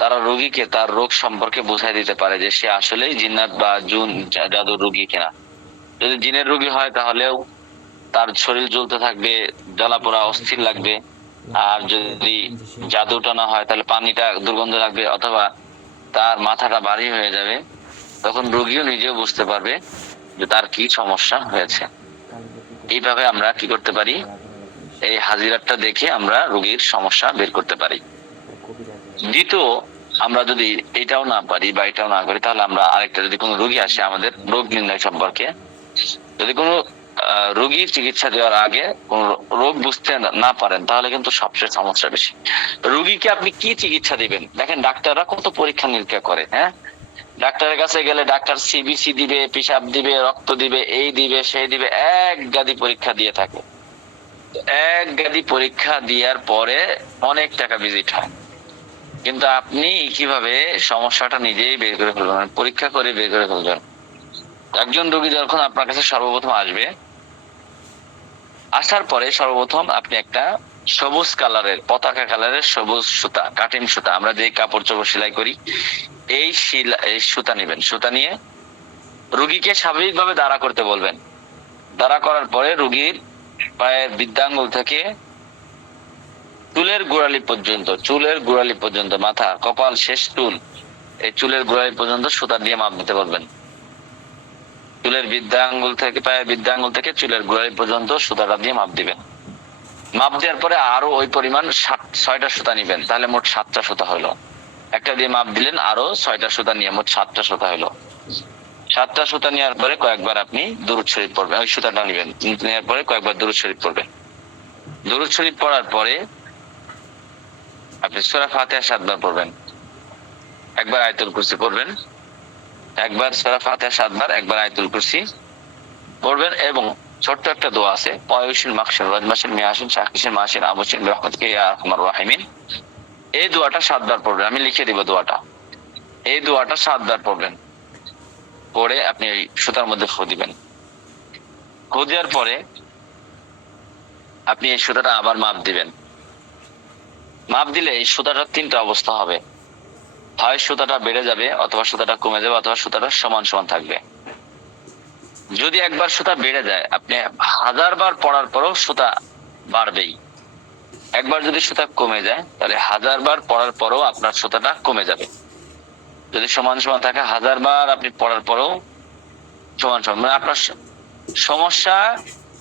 তারা রোগীকে তার রোগ সম্পর্কে বুঝাই দিতে পারে যে সে আসলেই জিন্নাত বা জুন জাদুর রোগী কিনা। যদি জিনের রোগী হয় তাহলেও তার শরীর জ্বলতে থাকবে, জ্বালাপোড়া, অস্থির লাগবে। আর যদি জাদুটা না হয় তাহলে পানিটা দুর্গন্ধ লাগবে, অথবা তার মাথাটা ভারী হয়ে যাবে। তখন রোগীও নিজেও বুঝতে পারবে যে তার কি সমস্যা হয়েছে। এইভাবে আমরা কি করতে পারি, এই হাজিরাটা দেখে আমরা রোগীর সমস্যা বের করতে পারি। দ্বিতীয়, আমরা যদি এটাও না পারি বা এটাও না করি, তাহলে আমরা আরেকটা, যদি কোনো রোগী আসে আমাদের রোগ নির্ণয় সম্পর্কে, যদি কোনো রোগীর চিকিৎসা দেওয়ার আগে কোন রোগ বুঝতে না পারেন তাহলে কিন্তু সবচেয়ে সমস্যা বেশি। রোগীকে আপনি কি চিকিৎসা দিবেন? দেখেন ডাক্তাররা কত পরীক্ষা নিরীক্ষা করে, হ্যাঁ, ডাক্তারের কাছে গেলে ডাক্তার সিবিসি দিবে, পেশাব দিবে, রক্ত দিবে, এই দিবে, সেই দিবে, এক গাদি পরীক্ষা দিয়ে থাকে। এক গাদি পরীক্ষা দেওয়ার পরে অনেক টাকা ভিজিট হয়, কিন্তু আপনি কিভাবে সমস্যাটা নিজেই বের করে ফেলবেন, পরীক্ষা করে বের করে ফেলবেন। একজন রোগী যখন আপনার কাছে সর্বপ্রথম আসবে, আসার পরে সর্বপ্রথম আপনি একটা সবুজ কালারের, পতাকা কালারের সবুজ সুতা, কাটিং সুতা, আমরা যে কাপড় চোপড় সেলাই করি, এই সুতা নেবেন। সুতা নিয়ে রোগীকে স্বাভাবিকভাবে দাঁড়া করতে বলবেন। দাঁড়া করার পরে রোগীর পায়ের বৃদ্ধাঙ্গুল থেকে চুলের গোড়ালি পর্যন্ত, চুলের গোড়ালি পর্যন্ত, মাথা, কপাল, শেষ চুল, এই চুলের গোড়ালি পর্যন্ত সুতা দিয়ে মাপ দিতে বলবেন। চুলের বৃদ্ধাঙ্গুল থেকে, পায়ের বৃদ্ধাঙ্গুল থেকে চুলের গোড়ালি পর্যন্ত সুতাটা দিয়ে মাপ দিবেন। মাপ দেওয়ার পরে আরো ওই পরিমাণ 6টা সুতা নিবেন, তাহলে মোট 7টা সুতা হলো। একটা দিয়ে মাপ দিলেন, আরো 6টা সুতা নিয়ে মোট 7টা সুতা হলো। 7টা সুতা নেওয়ার পরে কয়েকবার আপনি দুরূদ শরীফ পড়বেন। ওই সুতাটা নিবেন, নেওয়ার পরে কয়েকবার দুরূদ শরীফ পড়বেন। দুরূদ শরীফ পড়ার পরে আপনি সূরা ফাতিহা 7 বার পড়বেন, একবার আয়াতুল কুরসি পড়বেন, একবার সূরা ফাতিহা 7 বার, একবার আয়াতুল কুরসি পড়বেন। এবং ছোট্ট একটা দোয়া আছে, পয়সিল মাকসুর রাজমাসিল মিয়াসিন শাকিসিল মাসিল আবুসিল রহমাতকে ইয়া আরহামার রাহিমিন, এই দোয়াটা 7 বার পড়বেন। আমি লিখে দিব দোয়াটা, এই দোয়াটা 7 বার পড়বেন। পড়ে আপনি এই সুতার মধ্যে ফু দিবেন। ফু দেওয়ার পরে আপনি এই সুতাটা আবার মাপ দিবেন। মাপ দিলে এই সুতাটার 3টা অবস্থা হবে, হয় সুতাটা বেড়ে যাবে, অথবা সুতাটা কমে যাবে, অথবা সুতাটা সমান সমান থাকবে। যদি একবার সুতা বেড়ে যায়, আপনি 1000 বার পড়ার পরও সুতা বাড়বেই। একবার যদি সুতা কমে যায় তাহলে 1000 বার পড়ার পরও আপনার সুতাটা কমে যাবে। যদি সমান সমান থাকে, 1000 বার আপনি পড়ার পরও সমান সমান, মানে আপনার সমস্যা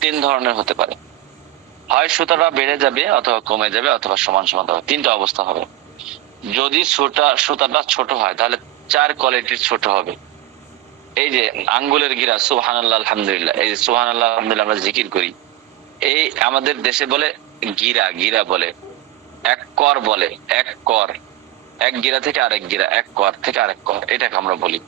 3 ধরনের হতে পারে, হয় সুতাটা বেড়ে যাবে, অথবা কমে যাবে, অথবা সমান সমান হবে। 3টা অবস্থা হবে। যদি সুতাটা ছোট হয় তাহলে 4 কোয়ালিটির ছোট হবে। এই যে আঙ্গুলের গিরা সুবহানাল্লাহ আলহামদুলিল্লাহ, এই যে সুবহানাল্লাহ আলহামদুলিল্লাহ আমরা জিকির করি, এই আমাদের দেশে বলে গিরা, গিরা বলে, এক কর বলে, এক কর, এক গিরা থেকে আরেক গিরা, এক কর থেকে আরেক কর, এটাকে আমরা বলি।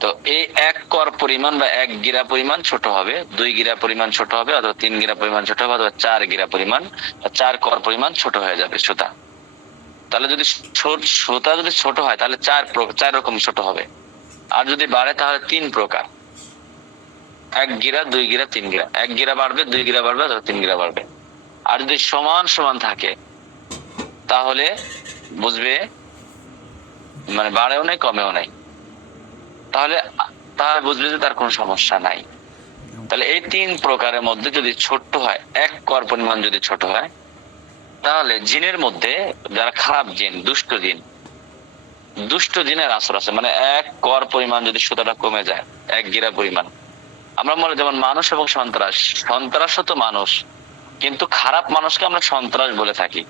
তো এই এক কর পরিমাণ বা এক গিরা পরিমাণ ছোট হবে, 2 গিরা পরিমাণ ছোট হবে, অথবা 3 গিরা পরিমাণ ছোট হবে, অথবা 4 গিরা পরিমাণ, 4 কর পরিমাণ ছোট হয়ে যাবে সুতা। তাহলে যদি সুতা যদি ছোট হয় তাহলে 4 রকম ছোট হবে, আর যদি বাড়ে তাহলে 3 প্রকার, 1 গিরা, 2 গিরা, 3 গিরা। 1 গিরা বাড়বে, 2 গিরা বাড়বে, অথবা 3 গিরা বাড়বে। আর যদি সমান সমান থাকে তাহলে বুঝবে মানে বাড়েও নাই কমেও নাই, তাহলে তাহলে বুঝবে যে তার কোনো সমস্যা নাই। তাহলে এই 3 প্রকারের মধ্যে যদি ছোট হয়, 1 কর পরিমাণ যদি ছোট হয়, তাহলে জিনের মধ্যে যারা খারাপ জিন, দুষ্ট জিন, দুষ্ট জিনের আসর আছে। মানে 1 কর পরিমাণ যদি সুতাটা কমে যায়, 1 গিরা পরিমাণ। আমরা মনে যেমন মানুষ এবং সন্ত্রাস, সন্ত্রাসও তো মানুষ, কিন্তু খারাপ মানুষকে আমরা সন্ত্রাস বলে থাকি।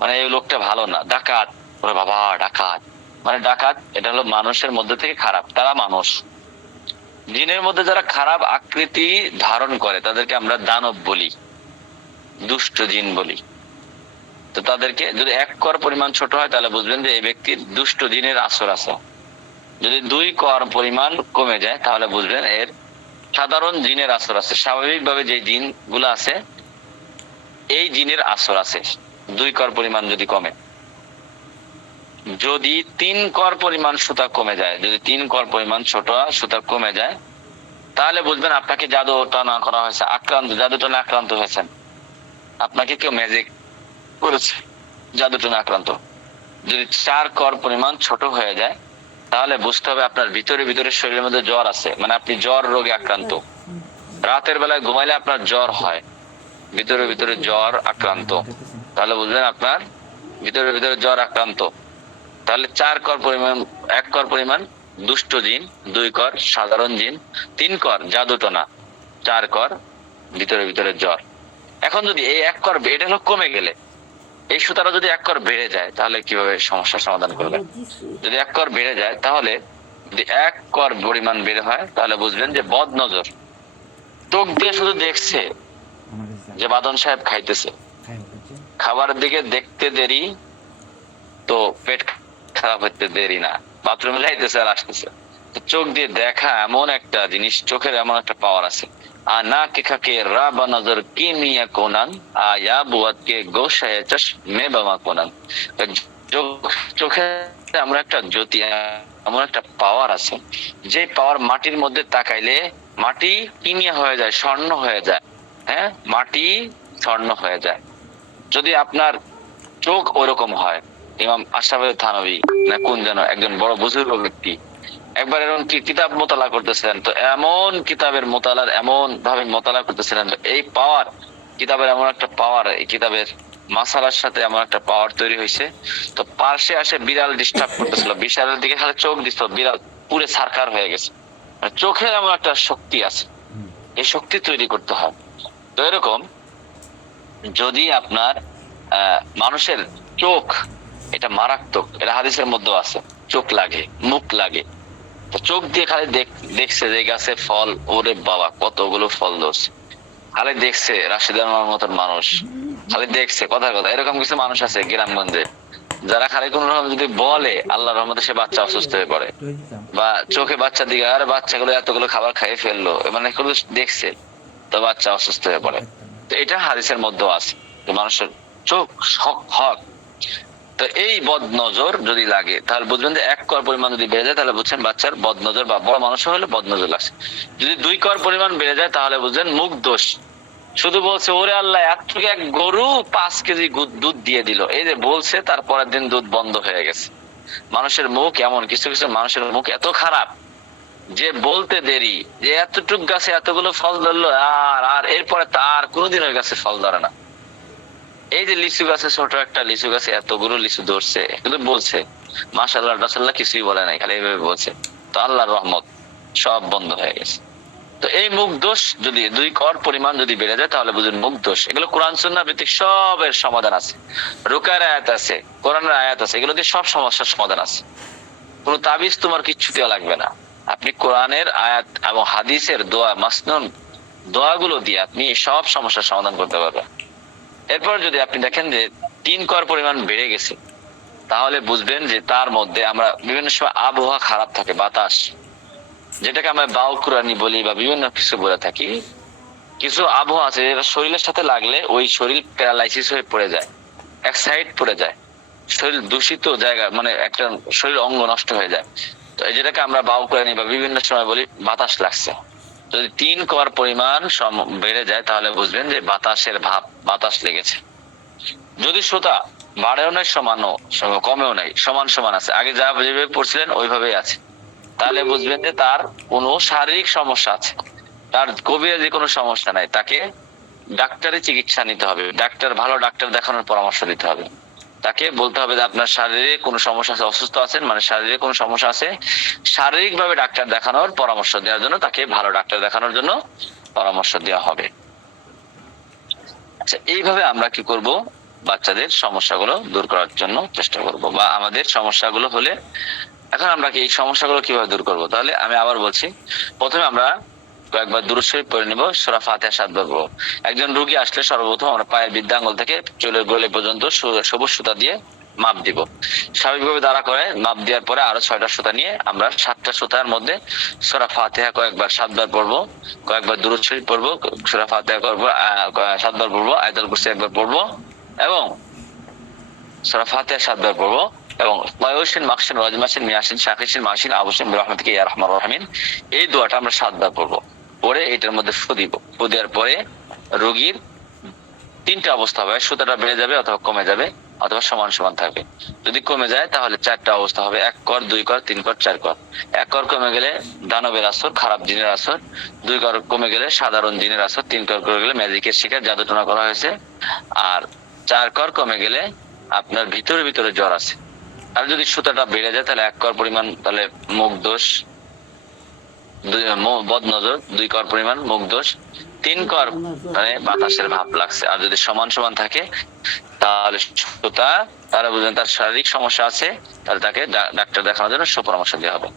মানে এই লোকটা ভালো না, ডাকাত, ওরে বাবা ডাকাত, মানে ডাকাত এটা হলো মানুষের মধ্যে থেকে খারাপ, তারা মানুষ। জিনের মধ্যে যারা খারাপ আকৃতি ধারণ করে তাদেরকে আমরা দানব বলি, দুষ্ট জিন বলি। তো তাদেরকে যদি 1 কর পরিমাণ ছোট হয় তাহলে বুঝবেন যে এই ব্যক্তির দুষ্ট জিনের আসর আছে। যদি 2 কর পরিমাণ কমে যায় তাহলে বুঝবেন এর সাধারণ জিনের আসর আছে। স্বাভাবিকভাবে যে জিন গুলো আছে এই জিনের আসর আছে। 2 কর পরিমাণ যদি কমে, যদি 3 কর পরিমাণ সুতা কমে যায়, যদি 3 কর পরিমাণ ছোট সুতা কমে যায় তাহলে বুঝবেন আপনাকে জাদু টানা করা হয়েছে, আক্রান্ত, জাদু টানা আক্রান্ত হয়েছেন, আপনাকে কেউ ম্যাজিক করেছে, জাদু টানা আক্রান্ত। যদি 4 কর পরিমাণ ছোট হয়ে যায় তাহলে বুঝতে হবে আপনার ভিতরে ভিতরে শরীরের মধ্যে জ্বর আছে, মানে আপনি জ্বর রোগে আক্রান্ত। রাতের বেলায় ঘুমাইলে আপনার জ্বর হয়, ভিতরে ভিতরে জ্বর আক্রান্ত, তাহলে বুঝবেন আপনার ভিতরে ভিতরে জ্বর আক্রান্ত। তাহলে 4 কর পরিমাণ, 1 কর পরিমাণ দুষ্ট জিন, 2 কর সাধারণ জিন, 3 কর জাদুটনা, 4 কর ভিতরে ভিতরে জ্বর। এখন যদি এই 1 কর এটা হলো কমে গেলে, এই সুতাটা যদি 1 কর বেড়ে যায় তাহলে কিভাবে সমস্যার সমাধান করবেন? যদি 1 কর বেড়ে যায় তাহলে, যদি 1 কর পরিমাণ বেড়ে হয় তাহলে বুঝবেন যে বদ নজর, চোখ দিয়ে শুধু দেখছে যে বাদন সাহেব খাইতেছে, খাবারের দিকে দেখতে দেরি তো পেট খারাপ হতে দেরি না, বাথরুমে যাইতেছে আর আসতেছে। চোখ দিয়ে দেখা এমন একটা জিনিস, চোখের এমন একটা পাওয়ার আছে। আনা কে খাকে রাবা নজর কি মিয়া কোনান আয়া বুয়াত কে গোশায়ে চশমে বামা কোনান। চোখে আমরা একটা জ্যোতি, এমন একটা পাওয়ার আছে, যে পাওয়ার মাটির মধ্যে তাকাইলে মাটি কিমিয়া হয়ে যায়, স্বর্ণ হয়ে যায়। হ্যাঁ, মাটি স্বর্ণ হয়ে যায় যদি আপনার চোখ ওরকম হয়। ইমাম আশরাফ থানভী না কোন যেন একজন বড় বুজুর্গ ব্যক্তি একবার এরকম কিতাব মোতালা করতেছিলেন, তো এমন কিতাবের মোতালার এমন ভাবে মোতালা করতেছিলেন, এই পাওয়ার কিতাবের এমন একটা পাওয়ার, এই কিতাবের মাসালার সাথে এমন একটা পাওয়ার তৈরি হয়েছে। তো পার্শ্বে আসে বিড়াল ডিস্টার্ব করতেছিল, বিড়ালের দিকে খালি চোখ দিত, বিড়াল পুরে সারকার হয়ে গেছে। চোখের এমন একটা শক্তি আছে, এই শক্তি তৈরি করতে হয়। তো এরকম যদি আপনার মানুষের চোখ, এটা মারাত্মক, এটা হাদিসের মধ্যে আছে, চোখ লাগে, মুখ লাগে। তো চোখ দিয়ে খালি দেখছে যে গাছে ফল, ওরে বাবা কতগুলো ফল ধরছে, খালি দেখছে। রাশিদার মতন মানুষ খালি দেখছে, কথার কথা। এরকম কিছু মানুষ আছে গ্রামগঞ্জে যারা খালি কোন রকম যদি বলে আল্লাহর রহমতে সে বাচ্চা অসুস্থ হয়ে পড়ে, বা চোখে বাচ্চা দিকে আর বাচ্চাগুলো এতগুলো খাবার খাইয়ে ফেললো, মানে দেখছে তো বাচ্চা অসুস্থ হয়ে পড়ে। তো এটা হাদিসের মধ্যেও আছে যে মানুষের চোখ হক। তো এই বদ নজর যদি লাগে তাহলে বুঝবেন যে 1 কর পরিমাণ যদি বেড়ে যায় তাহলে বুঝছেন বাচ্চার বদ নজর, বা বড় মানুষ হলে বদ নজর লাগছে। যদি 2 কর পরিমাণ বেড়ে যায় তাহলে বুঝবেন মুখ দোষ। শুধু বলছে ওরে আল্লাহ এতটুকু এক গরু 5 কেজি দুধ দিয়ে দিল, এই যে বলছে তারপরের দিন দুধ বন্ধ হয়ে গেছে। মানুষের মুখ এমন, কিছু কিছু মানুষের মুখ এত খারাপ যে বলতে দেরি যে এতটুক গাছে এতগুলো ফল ধরলো, আর এরপরে তার কোনোদিন ওই গাছে ফল ধরে না। এই যে লিচু গাছে, ছোট একটা লিচু গাছে এতগুলো লিচু ধরছে, কিন্তু বলছে মাশাআল্লাহ রাসূলুল্লাহ কিছুই বলে নাই, খালি এইভাবে বলছে। তো আল্লাহর রহমত সব বন্ধ হয়ে গেছে। তো এই মুখ দোষ যদি 2 কর পরিমাণ যদি বেড়ে যায় তাহলে বুঝুন মুখ দোষ। এগুলো কোরআন সুন্নাহ ভিত্তিক সবের সমাধান আছে, রুকার আয়াত আছে, কোরআনের আয়াত আছে, এগুলো দিয়ে সব সমস্যার সমাধান আছে। কোনো তাবিজ তোমার কিচ্ছু দেওয়া লাগবে না, আপনি কোরআনের আয়াত এবং হাদিসের দোয়া মাসনুন দোয়াগুলো দিয়ে আপনি সব সমস্যার সমাধান করতে পারবেন। এরপর যদি আপনি দেখেন যে 3 কর পরিমাণ বেড়ে গেছে, তাহলে বুঝবেন যে তার মধ্যে আমরা বিভিন্ন সময় আবহাওয়া খারাপ থাকে, বাতাস, যেটাকে আমরা বাউকুরানি বলি বা বিভিন্ন কিছু বলে থাকি। কিছু আবহাওয়া আছে যেটা শরীরের সাথে লাগলে ওই শরীর প্যারালাইসিস হয়ে পড়ে যায়, এক সাইড পড়ে যায়, শরীর দূষিত জায়গা, মানে একটা শরীর অঙ্গ নষ্ট হয়ে যায়। তো যেটাকে আমরা বাউকুরানি বা বিভিন্ন সময় বলি বাতাস লাগছে। যদি 3 কর পরিমাণ বেড়ে যায় তাহলে বুঝবেন যে বাতাসের ভাব, বাতাস লেগেছে। যদি শ্রোতা বাড়েও নাই সমানও কমেও নাই, সমান সমান আছে, আগে যা যেভাবে পড়ছিলেন ওইভাবেই আছে, তাহলে বুঝবেন যে তার কোনো শারীরিক সমস্যা আছে, তার কবিরাজি কোনো সমস্যা নাই। তাকে ডাক্তারি চিকিৎসা নিতে হবে, ভালো ডাক্তার দেখানোর পরামর্শ দিতে হবে। তাকে বলতে হবে যে আপনার শারীরিক কোনো সমস্যা আছে, অসুস্থ আছেন, মানে শারীরিক কোনো সমস্যা আছে, শারীরিক ভাবে ডাক্তার দেখানোর পরামর্শ দেওয়ার জন্য তাকে ভালো ডাক্তার দেখানোর জন্য পরামর্শ দেওয়া হবে। আচ্ছা, এইভাবে আমরা কি করব, বাচ্চাদের সমস্যাগুলো দূর করার জন্য চেষ্টা করব, বা আমাদের সমস্যাগুলো হলে এখন আমরা কি এই সমস্যাগুলো কিভাবে দূর করব। তাহলে আমি আবার বলছি, প্রথমে আমরা কয়েকবার দুরূদ শরীফ পড়ে নিব, সূরা ফাতিহা 7 বার পড়ব। একজন রোগী আসলে সর্বপ্রথম আমরা পায়ের বৃদ্ধাঙ্গুল থেকে চুলের গোড়ালি পর্যন্ত সবুজ সুতা দিয়ে মাপ দিব। স্বাভাবিকভাবে দাঁড়া করে মাপ দেওয়ার পরে আরো 6টা সুতা নিয়ে আমরা 7টা সুতার মধ্যে সূরা ফাতিহা কয়েকবার 7 বার পড়বো, কয়েকবার দুরূদ শরীফ পড়বো, সূরা ফাতিহা করবো 7 বার পড়বো, আয়াতুল কুরসি একবার পড়বো, এবং সূরা ফাতিহা 7 বার পড়বো, এবং ওয়ায়ুশিন মাকশিন ওয়াজমাশিন মিয়াশিন শাকিশিন মাশিন আবুশিন বিরহমাতিকা ইয়া রাহমার রাহিমিন, এই দোয়াটা আমরা 7 বার পড়বো। পরে এটার মধ্যে ফু দিব। ফু দেওয়ার পরে রোগীর 3টা অবস্থা হবে, সুতাটা বেড়ে যাবে অথবা কমে যাবে অথবা সমান সমান থাকবে। যদি কমে যায় তাহলে 4টা অবস্থা হবে, 1 কর, 2 কর, 3 কর, 4 কর। 1 কর কমে গেলে দানবের আসর, খারাপ জিনের আসর। 2 কর কমে গেলে সাধারণ জিনের আসর। 3 কর কমে গেলে ম্যাজিকের শিকার, জাদু টোনা করা হয়েছে। আর 4 কর কমে গেলে আপনার ভিতরে ভিতরে জ্বর আছে। আর যদি সুতাটা বেড়ে যায় তাহলে 1 কর পরিমাণ তাহলে মুখ দোষ, বদ নজর, 2 কর পরিমাণ মুখ দোষ, 3 কর মানে বাতাসের ভাব লাগছে। আর যদি সমান সমান থাকে তাহলে সুতা, তারা বুঝলেন তার শারীরিক সমস্যা আছে, তাহলে তাকে ডাক্তার দেখানোর জন্য সুপরামর্শ দেওয়া হবে।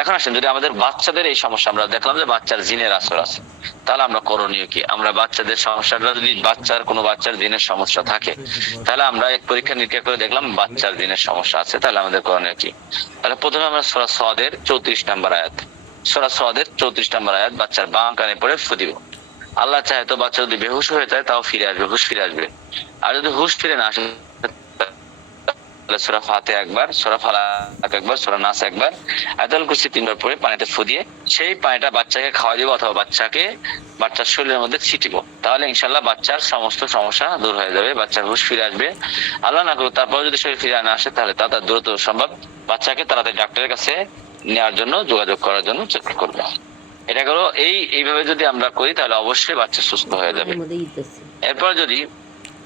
এখন আসেন, যদি আমাদের বাচ্চাদের এই সমস্যা, আমরা দেখলাম যে বাচ্চার জিনের আসর আছে, তাহলে আমরা করণীয় কি। আমরা বাচ্চাদের সমস্যাটা, যদি কোনো বাচ্চার জিনের সমস্যা থাকে, তাহলে আমরা এক পরীক্ষা নিরীক্ষা করে দেখলাম বাচ্চার জিনের সমস্যা আছে, তাহলে আমাদের করণীয় কি। তাহলে প্রথমে আমরা সূরা সদের 34 নম্বর আয়াত, সূরা সদের 34 নম্বর আয়াত বাচ্চার বাম কানে পড়ে ফু দিব। আল্লাহ চাহে তো বাচ্চা যদি বেহুশ হয়ে যায় তাও ফিরে আসবে, হুশ ফিরে আসবে। আর যদি হুশ ফিরে না আসে তাহলে সূরা ফাতিহা একবার, সূরা ফালাক একবার, সূরা নাস একবার, আয়াতুল কুরসি 3 বার পড়ে পানিতে ফু দিয়ে সেই পানিটা বাচ্চাকে খাওয়া দিব অথবা বাচ্চার শরীরের মধ্যে ছিটিব। তাহলে ইনশাআল্লাহ বাচ্চার সমস্ত সমস্যা দূর হয়ে যাবে, বাচ্চার হুশ ফিরে আসবে। আল্লাহ না করুক তারপর যদি শরীর ফিরে না আসে তাহলে তা দ্রুত সম্ভব বাচ্চাকে তাড়াতাড়ি ডাক্তারের কাছে নেওয়ার জন্য, যোগাযোগ করার জন্য চেষ্টা করবে। এটা করো, এইভাবে যদি আমরা করি তাহলে অবশ্যই বাচ্চা সুস্থ হয়ে যাবে। এরপর যদি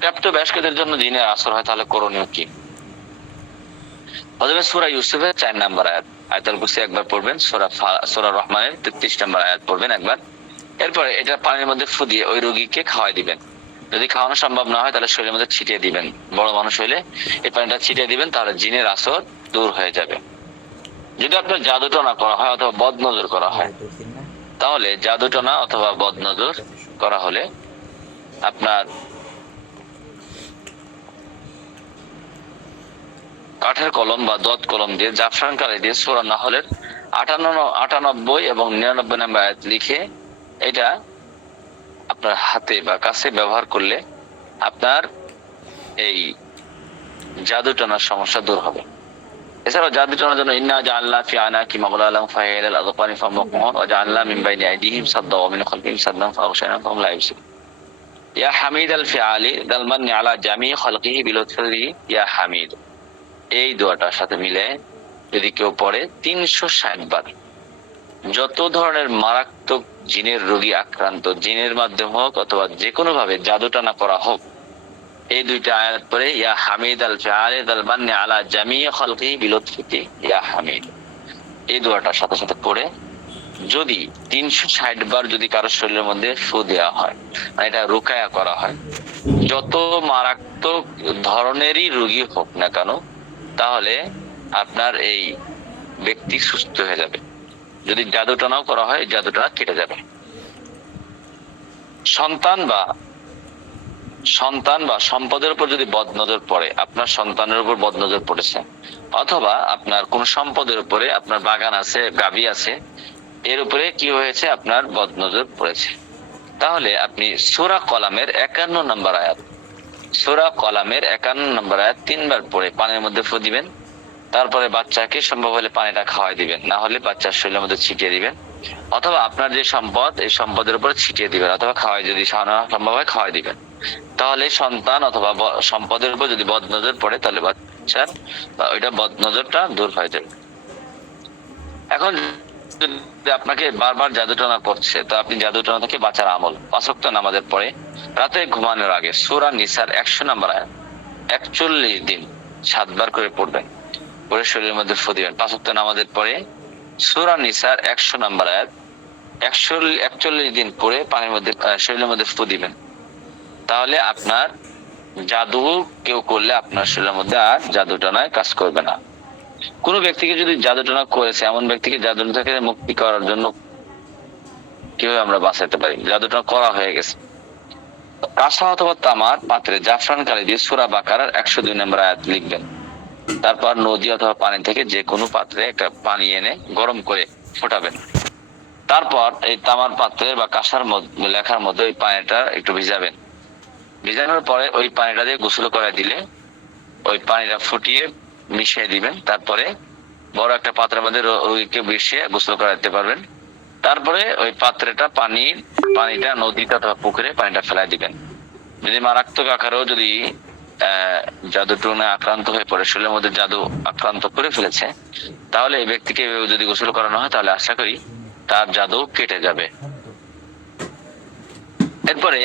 প্রাপ্ত বয়স্কদের জন্য জিনের আসর হয় তাহলে করণীয় কি। প্রথমে সূরা ইউসুফের 4 নম্বর আয়াত, আয়াতুল কুরসি একবার পড়বেন, সূরা রহমানের 33 নম্বর আয়াত পড়বেন একবার। এরপরে এটা পানির মধ্যে ফু দিয়ে ওই রোগীকে খাওয়াই দিবেন। যদি খাওয়ানো সম্ভব না হয় তাহলে শরীরের মধ্যে ছিটিয়ে দিবেন, বড় মানুষ হইলে এই পানিটা ছিটিয়ে দিবেন, তাহলে জিনের আসর দূর হয়ে যাবে। যদি আপনার জাদু টনা করা হয় অথবা বদনজর করা হয়, তাহলে জাদু টনা অথবা বদনজর করা হলে আপনার কাঠের কলম বা দত কলম দিয়ে জাফরান কালি দিয়ে সূরা নাহলের 98 এবং 99 নম্বর আয়াত লিখে এটা আপনার হাতে বা কাছে ব্যবহার করলে আপনার এই জাদু টানার সমস্যা দূর হবে। এছাড়াও জাদু টানার জন্য ইন্না জাআলনা ফি আনাকি মাগলালাম ফাইলাল আযফানি ফামুকুন ওয়া জাআলনা মিন বাইনি আইদিহিম সাদ্দা ওয়া মিন খালফিহিম সাদ্দান ফাগশায়না ফাহুম লা ইউবসিরুন। ইয়া হামিদাল ফিআলি দাল মান্নি আলা জামি খালকিহি বিলুতফিহি ইয়া হামিদ, এই দোয়াটার সাথে মিলে যদি কেউ পড়ে 360 বার, যত ধরনের মারাত্মক জিনের রোগী আক্রান্ত, জিনের মাধ্যমে হোক অথবা যে কোনো ভাবে জাদু টানা করা হোক, এই 2টা আয়াত পরে ইয়া হামিদ আল ফিআলি দাল মান্নি আলা জামি খালকিহি বিলুতফিহি ইয়া হামিদ, এই দোয়াটার সাথে সাথে পড়ে যদি 360 বার যদি কারো শরীরের মধ্যে ফু দেওয়া হয়, মানে এটা রুকায়া করা হয়, যত মারাত্মক ধরনেরই রোগী হোক না কেন, তাহলে আপনার এই ব্যক্তি সুস্থ হয়ে যাবে। যদি জাদু টানাও করা হয় জাদুটা কেটে যাবে। সন্তান বা সম্পদের উপর যদি বদনজর পড়ে, আপনার সন্তানের উপর বদনজর পড়েছে, অথবা আপনার কোন সম্পদের উপরে, আপনার বাগান আছে, গাভী আছে, এর উপরে কি হয়েছে, আপনার বদনজর পড়েছে, তাহলে আপনি সূরা কলামের 51 নম্বর আয়াত, সূরা কলামের 51 নম্বর আয়াত 3 বার পড়ে পানির মধ্যে ফু দিবেন। তারপরে বাচ্চাকে সম্ভব হলে পানিটা খাওয়াই দিবেন, না হলে বাচ্চার শরীরের মধ্যে ছিটিয়ে দিবেন, অথবা আপনার যে সম্পদ, এই সম্পদের উপর ছিটিয়ে দিবেন, অথবা খাওয়াই, যদি সম্ভব হয় খাওয়াই দিবেন। তাহলে সন্তান অথবা সম্পদের উপর যদি বদনজর পড়ে, তাহলে বাচ্চার ওইটা বদনজরটা দূর হয়ে যাবে। এখন যদি আপনাকে বারবার জাদুটনা করছে, তো আপনি জাদুটনা থেকে বাঁচার আমল 5 ওয়াক্ত নামাজের পরে রাতে ঘুমানোর আগে সূরা নিসার 100 নম্বর আয়াত 41 দিন 7 বার করে পড়বেন, পরে শরীরের মধ্যে ফু দিবেন। 5 ওয়াক্ত নামাজের পরে সূরা নিসার 100 নম্বর আয়াত 41 দিন পরে পানির মধ্যে, শরীরের মধ্যে ফু দিবেন। তাহলে আপনার জাদু কেউ করলে আপনার শরীরের মধ্যে আর জাদুটনায় কাজ করবে না। কোন ব্যক্তিকে যদি জাদুটনা করেছে, এমন ব্যক্তিকে জাদুটনা থেকে মুক্তি করার জন্য কিভাবে আমরা বাঁচাতে পারি? জাদুটনা করা হয়ে গেছে, কাঁসা অথবা তামার পাত্রে জাফরান কালি দিয়ে সূরা বাকারার 102 নম্বর আয়াত লিখবেন। তারপর নদী অথবা পানি থেকে যে কোনো পাত্রে একটা পানি এনে গরম করে ফোটাবেন। তারপর এই তামার পাত্রে বা কাঁসার লেখার মধ্যে ওই পানিটা একটু ভিজাবেন। ভিজানোর পরে ওই পানিটা দিয়ে গোসল করে দিলে ওই পানিটা ফুটিয়ে মিশিয়ে দিবেন। তারপরে বড় একটা পাত্রের মধ্যে ওইকে মিশিয়ে গোসল করাতে পারবেন। তারপরে ওই পাত্রটা পানিটা নদীতে অথবা পুকুরে পানিটা ফেলাই দিবেন। যদি মারাত্মক আকারেও যদি জাদুটনা আক্রান্ত হয়ে পড়ে, শরীরের মধ্যে জাদু আক্রান্ত করে ফেলেছে, তাহলে এই ব্যক্তিকে যদি গোসল করানো হয়, তাহলে আশা করি তার জাদু কেটে যাবে। এরপরে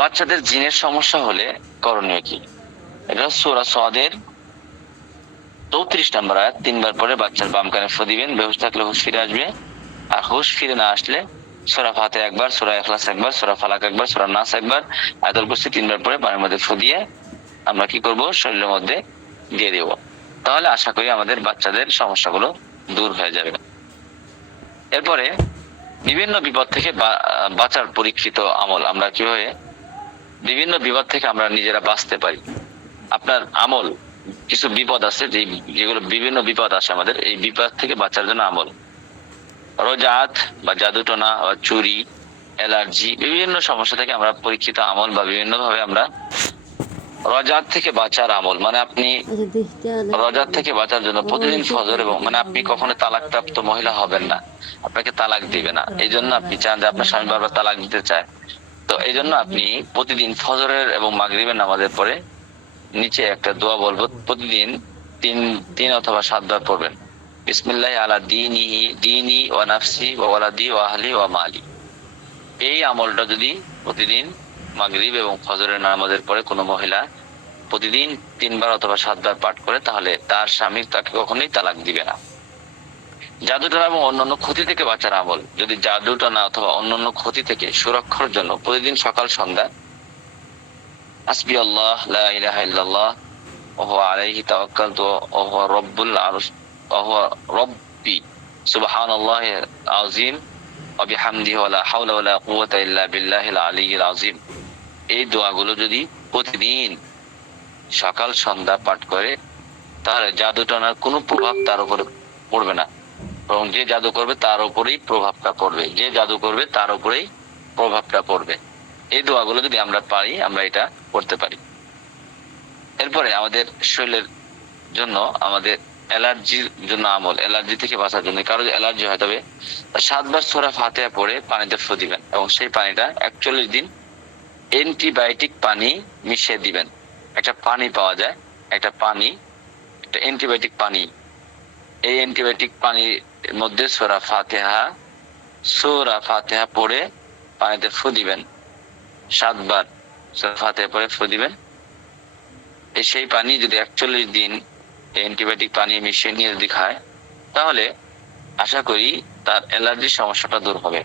বাচ্চাদের জিনের সমস্যা হলে করণীয় কি? এটা সূরা সাদের 34 নম্বর আয়াত 3 বার পরে বাচ্চার বাম কানে ফু দিবেন। বেহুশ থাকলে হুঁশ ফিরে আসবে, আর হুঁশ ফিরে না আসলে সূরা ফাতিহা একবার, সূরা ইখলাস একবার, সূরা ফালাক একবার, সূরা নাস একবার, আয়াতুল কুরসি 3 বার পরে পানির মধ্যে ফু দিয়ে আমরা কি করব, শরীরের মধ্যে দিয়ে দেব। তাহলে আশা করি আমাদের বাচ্চাদের সমস্যাগুলো দূর হয়ে যাবে। এরপরে বিভিন্ন বিপদ থেকে বাঁচার পরীক্ষিত আমল, আমরা কিভাবে বিভিন্ন বিপদ থেকে আমরা নিজেরা বাঁচতে পারি। আপনার আমল, কিছু বিপদ আছে যেগুলো বিভিন্ন বিপদ আসে আমাদের, এই বিপদ থেকে বাঁচার জন্য আমল, রোজাত বা জাদুটনা বা চুরি, অ্যালার্জি, বিভিন্ন সমস্যা থেকে আমরা পরীক্ষিত আমল বা বিভিন্ন ভাবে আমরা রজাত থেকে বাঁচার আমল, মানে আপনি রজাত থেকে বাঁচার জন্য প্রতিদিন ফজর, এবং মানে আপনি কখনো তালাকপ্রাপ্ত মহিলা হবেন না, আপনাকে তালাক দিবে না, এই জন্য আপনি চান যে আপনার স্বামী বারবার তালাক দিতে চায়, তো এই জন্য আপনি প্রতিদিন ফজরের এবং মাগরিবের নামাজের পরে নিচে একটা দোয়া বলবো, প্রতিদিন তিন অথবা 7 বার পড়বেন। বিসমিল্লাহ আলা দীনি ওয়া নাফসি ওয়া ওয়ালাদি ওয়া আহলি ওয়া মালি। এই আমলটা যদি প্রতিদিন মাগরিব এবং ফজরের নামাজের পরে কোনো মহিলা প্রতিদিন 3 বার অথবা 7 বার পাঠ করে, তাহলে তার স্বামী তাকে কখনোই তালাক দিবে না। জাদুটনা এবং অন্যান্য ক্ষতি থেকে বাঁচার আমল, যদি জাদুটনা অথবা অন্যান্য ক্ষতি থেকে সুরক্ষার জন্য প্রতিদিন সকাল সন্ধ্যা হাসবি আল্লাহ লা ইলাহা ইল্লাল্লাহ ওয়া হুয়া আলাইহি তাওয়াক্কালতু ওয়া হুয়া রাব্বুল আরশ ওয়া হুয়া রাব্বি সুবহানাল্লাহিল আযীম ওয়া বিহামদিহি ওয়া লা হাওলা ওয়া লা কুওয়াতা ইল্লা বিল্লাহিল আলিয়্যিল আযীম, এই দোয়াগুলো যদি প্রতিদিন সকাল সন্ধ্যা পাঠ করে, তাহলে জাদুটনার কোনো প্রভাব তার উপরে পড়বে না, এবং যে জাদু করবে তার উপরেই প্রভাবটা পড়বে, যে জাদু করবে তার উপরেই প্রভাবটা পড়বে। এই দোয়াগুলো যদি আমরা পারি, আমরা এটা করতে পারি। এরপরে আমাদের শরীরের জন্য, আমাদের অ্যালার্জির জন্য আমল, অ্যালার্জি থেকে বাঁচার জন্য, কারো অ্যালার্জি হয় তবে 7 বার সূরা ফাতিহা পড়ে পানিতে ফু দিবেন, এবং সেই পানিটা 41 দিন অ্যান্টিবায়োটিক পানি মিশিয়ে দিবেন। একটা পানি পাওয়া যায়, একটা অ্যান্টিবায়োটিক পানি, এই অ্যান্টিবায়োটিক পানির মধ্যে সূরা ফাতিহা পড়ে পানিতে ফু দিবেন। 7 বার সূরা ফাতিহা পড়ে ফু দিবেন। সেই পানি যদি 41 দিন অ্যান্টিবায়োটিক পানি মিশিয়ে নিয়ে যদি খায়, তাহলে আশা করি তার অ্যালার্জির সমস্যাটা দূর হবে।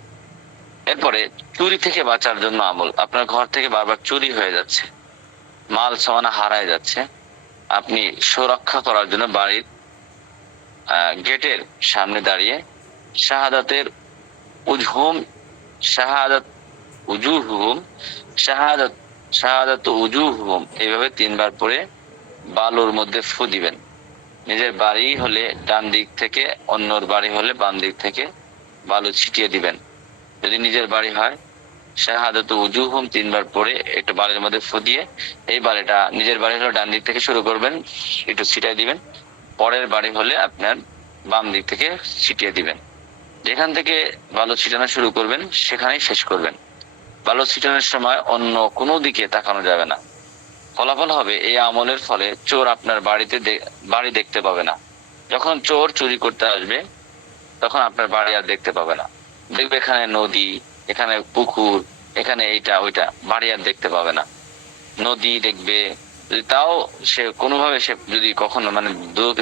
এরপরে চুরি থেকে বাঁচার জন্য আমল, আপনার ঘর থেকে বারবার চুরি হয়ে যাচ্ছে, মাল সামানা হারায় যাচ্ছে, আপনি সুরক্ষা করার জন্য বাড়ির গেটের সামনে দাঁড়িয়ে শাহাদাত উজুহুম, শাহাদাত শাহাদাতু উজুহুম, এইভাবে 3 বার পরে বালুর মধ্যে ফু দিবেন। নিজের বাড়ি হলে ডান দিক থেকে, অন্যর বাড়ি হলে বাম দিক থেকে বালু ছিটিয়ে দিবেন। যদি নিজের বাড়ি হয়, শাহাদাতু উজুহুম 3 বার পরে একটু বালির মধ্যে ফু দিয়ে, এই বালিটা নিজের বাড়ি হলে ডান দিক থেকে শুরু করবেন, একটু ছিটিয়ে দিবেন। পরের বাড়ি হলে আপনার বাম দিক থেকে ছিটিয়ে দিবেন। যেখান থেকে বালু ছিটানো শুরু করবেন সেখানেই শেষ করবেন। বালু ছিটানোর সময় অন্য কোনো দিকে তাকানো যাবে না। ফলাফল হবে এই আমলের ফলে চোর আপনার বাড়ি দেখতে পাবে না। যখন চোর চুরি করতে আসবে তখন আপনার বাড়ি আর দেখতে পাবে না। দেখবে এখানে নদী, এখানে পুকুর, এখানে এইটা ওইটা, বাড়ি আর দেখতে পাবে না। নদী দেখবে, যদি তাও সে কোনোভাবে, সে যদি কখনো মানে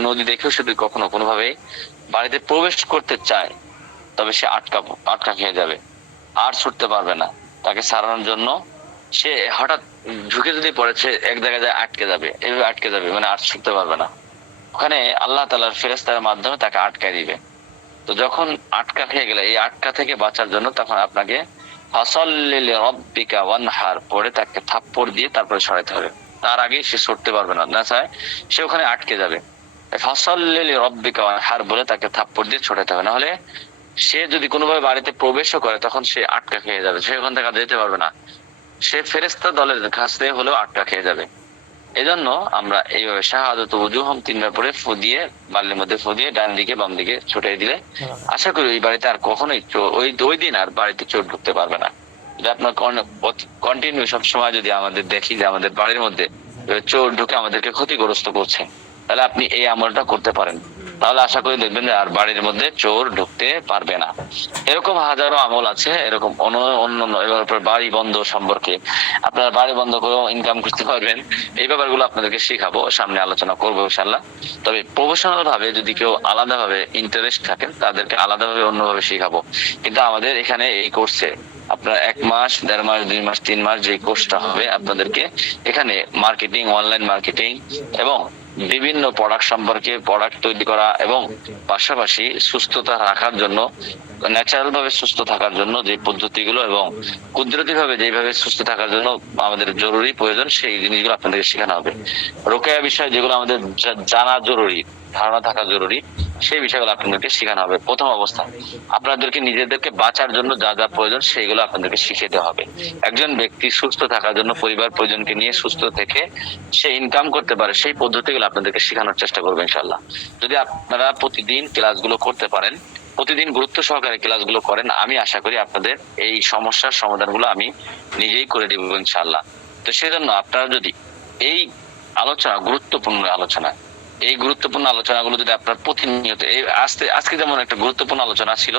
নদী দেখেও সে যদি কখনো কোনোভাবে বাড়িতে প্রবেশ করতে চায়, তবে সে আটকা খেয়ে যাবে, আর ছুটতে পারবে না। তাকে সারানোর জন্য সে হঠাৎ ঝুঁকে যদি পড়ে, সে এক জায়গায় আটকে যাবে, এইভাবে আটকে যাবে, মানে আর ছুটতে পারবে না। ওখানে আল্লাহ তাআলার ফেরেশতার মাধ্যমে তাকে আটকায় দিবে। তো যখন আটকা খেয়ে গেলে, এই আটকা থেকে বাঁচার জন্য তখন আপনাকে ফাসাল্লি লিরাব্বিকা ওয়ানহার পরে তাকে থাপ্পড় দিয়ে তারপরে সরাইতে হবে। তার আগে সে ছুটতে পারবে না, না চায় সে ওখানে আটকে যাবে। ফাসাল্লি লিরাব্বিকা ওয়ানহার বলে তাকে থাপ্পড় দিয়ে ছুটাতে হবে, নাহলে সে যদি কোনোভাবে বাড়িতে প্রবেশও করে তখন সে আটকা খেয়ে যাবে, সে ওখান থেকে আর যেতে পারবে না। সে ফেরেশতা দলের কাছে হলেও আটকা খেয়ে যাবে। এজন্য আমরা এইভাবে শাহাদাতু উজুহুম 3 বার পরে ফু দিয়ে, বালির মধ্যে ফু দিয়ে ডান দিকে বাম দিকে ছুটিয়ে দিলে আশা করি ওই বাড়িতে আর কখনোই ওই দিন আর বাড়িতে চোর ঢুকতে পারবে না। যদি আপনার কন্টিনিউ সবসময় যদি আমাদের দেখি যে আমাদের বাড়ির মধ্যে চোর ঢুকে আমাদেরকে ক্ষতিগ্রস্ত করছে, তাহলে আপনি এই আমলটা করতে পারেন। তাহলে আশা করি দেখবেন যে আর বাড়ির মধ্যে চোর ঢুকতে পারবে না। এরকম হাজারো আমল আছে, এরকম অন্য এবার বাড়ি বন্ধ সম্পর্কে, আপনারা বাড়ি বন্ধ করেও ইনকাম করতে পারবেন। এই ব্যাপারগুলো আপনাদেরকে শিখাবো, সামনে আলোচনা করবো ইনশাআল্লাহ। তবে প্রফেশনাল ভাবে যদি কেউ আলাদাভাবে ইন্টারেস্ট থাকেন, তাদেরকে আলাদাভাবে অন্যভাবে শিখাবো। কিন্তু আমাদের এখানে এই কোর্সে আপনার 1 মাস, 1.5 মাস, 2 মাস, 3 মাস যে কোর্সটা হবে আপনাদেরকে, এখানে মার্কেটিং, অনলাইন মার্কেটিং এবং বিভিন্ন প্রোডাক্ট সম্পর্কে, প্রোডাক্ট তৈরি করা এবং পাশাপাশি সুস্থতা রাখার জন্য, ন্যাচারাল ভাবে সুস্থ থাকার জন্য যে পদ্ধতিগুলো এবং কুদরতি ভাবে যেভাবে সুস্থ থাকার জন্য আমাদের জরুরি প্রয়োজন, সেই জিনিসগুলো আপনাদেরকে শেখানো হবে। রোকেয়া বিষয় যেগুলো আমাদের জানা জরুরি, ধারণা থাকা জরুরি, সেই বিষয়গুলো আপনাদেরকে শেখানো হবে। প্রথম অবস্থা আপনাদেরকে নিজেদেরকে বাঁচার জন্য যা যা প্রয়োজন সেইগুলো আপনাদেরকে শিখাতে হবে। একজন ব্যক্তি সুস্থ থাকার জন্য পরিবার পরিজনকে নিয়ে সুস্থ থেকে সে ইনকাম করতে পারে, সেই পদ্ধতিগুলো আপনাদেরকে শেখানোর চেষ্টা করবো ইনশাআল্লাহ। যদি আপনারা প্রতিদিন ক্লাসগুলো করতে পারেন, প্রতিদিন গুরুত্ব সহকারে ক্লাসগুলো করেন, আমি আশা করি আপনাদের এই সমস্যার সমাধানগুলো আমি নিজেই করে দেবো ইনশাআল্লাহ। তো সেজন্য আপনারা যদি এই আলোচনা, গুরুত্বপূর্ণ আলোচনা, এই গুরুত্বপূর্ণ আলোচনাগুলো যদি আপনার প্রতিনিয়ত, এই আজকে যেমন একটা গুরুত্বপূর্ণ আলোচনা ছিল,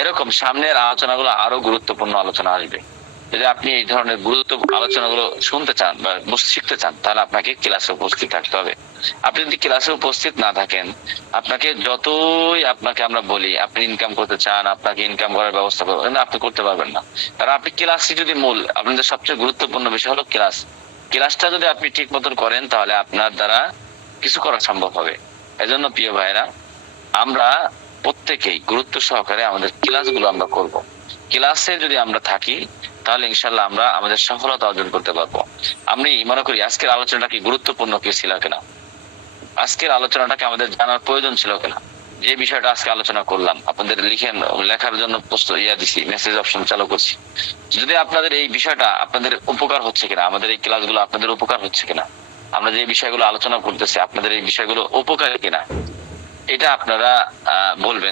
এরকম সামনের আলোচনাগুলো আরো গুরুত্বপূর্ণ আলোচনা আসবে। যদি আপনি এই ধরনের গুরুত্বপূর্ণ আলোচনাগুলো শুনতে চান বা শিখতে চান, তাহলে আপনাকে ক্লাসে উপস্থিত থাকতে হবে। আপনি যদি ক্লাসে উপস্থিত না থাকেন, আপনাকে যতই আপনাকে আমরা বলি আপনি ইনকাম করতে চান, আপনাকে ইনকাম করার ব্যবস্থা করবেন, আপনি করতে পারবেন না। কারণ আপনি ক্লাসই যদি মূল, আপনাদের সবচেয়ে গুরুত্বপূর্ণ বিষয় হলো ক্লাসটা যদি আপনি ঠিক মতন করেন, তাহলে আপনার দ্বারা কিছু করা সম্ভব হবে। এজন্য প্রিয় ভাইরা, আমরা প্রত্যেকেই গুরুত্ব সহকারে আমাদের ক্লাসগুলো আমরা করব। ক্লাসে যদি আমরা থাকি, তাহলে ইনশাল্লাহ আমরা আমাদের সফলতা অর্জন করতে পারবো। আমি মনে করি আজকের আলোচনাটা কি গুরুত্বপূর্ণ কি ছিল কিনা, আজকের আলোচনাটাকে আমাদের জানার প্রয়োজন ছিল কিনা, যে বিষয়টা আজকে আলোচনা করলাম আপনাদের লেখার জন্য দিছি, মেসেজ অপশন চালু করছি। যদি আপনাদের এই বিষয়টা আপনাদের উপকার হচ্ছে কিনা, আমাদের এই ক্লাসগুলো আপনাদের উপকার হচ্ছে কিনা, আমরা যে বিষয়গুলো আলোচনা করতেছি আপনাদের এই বিষয়গুলো উপকারী কিনা, এটা আপনারা বলবেন।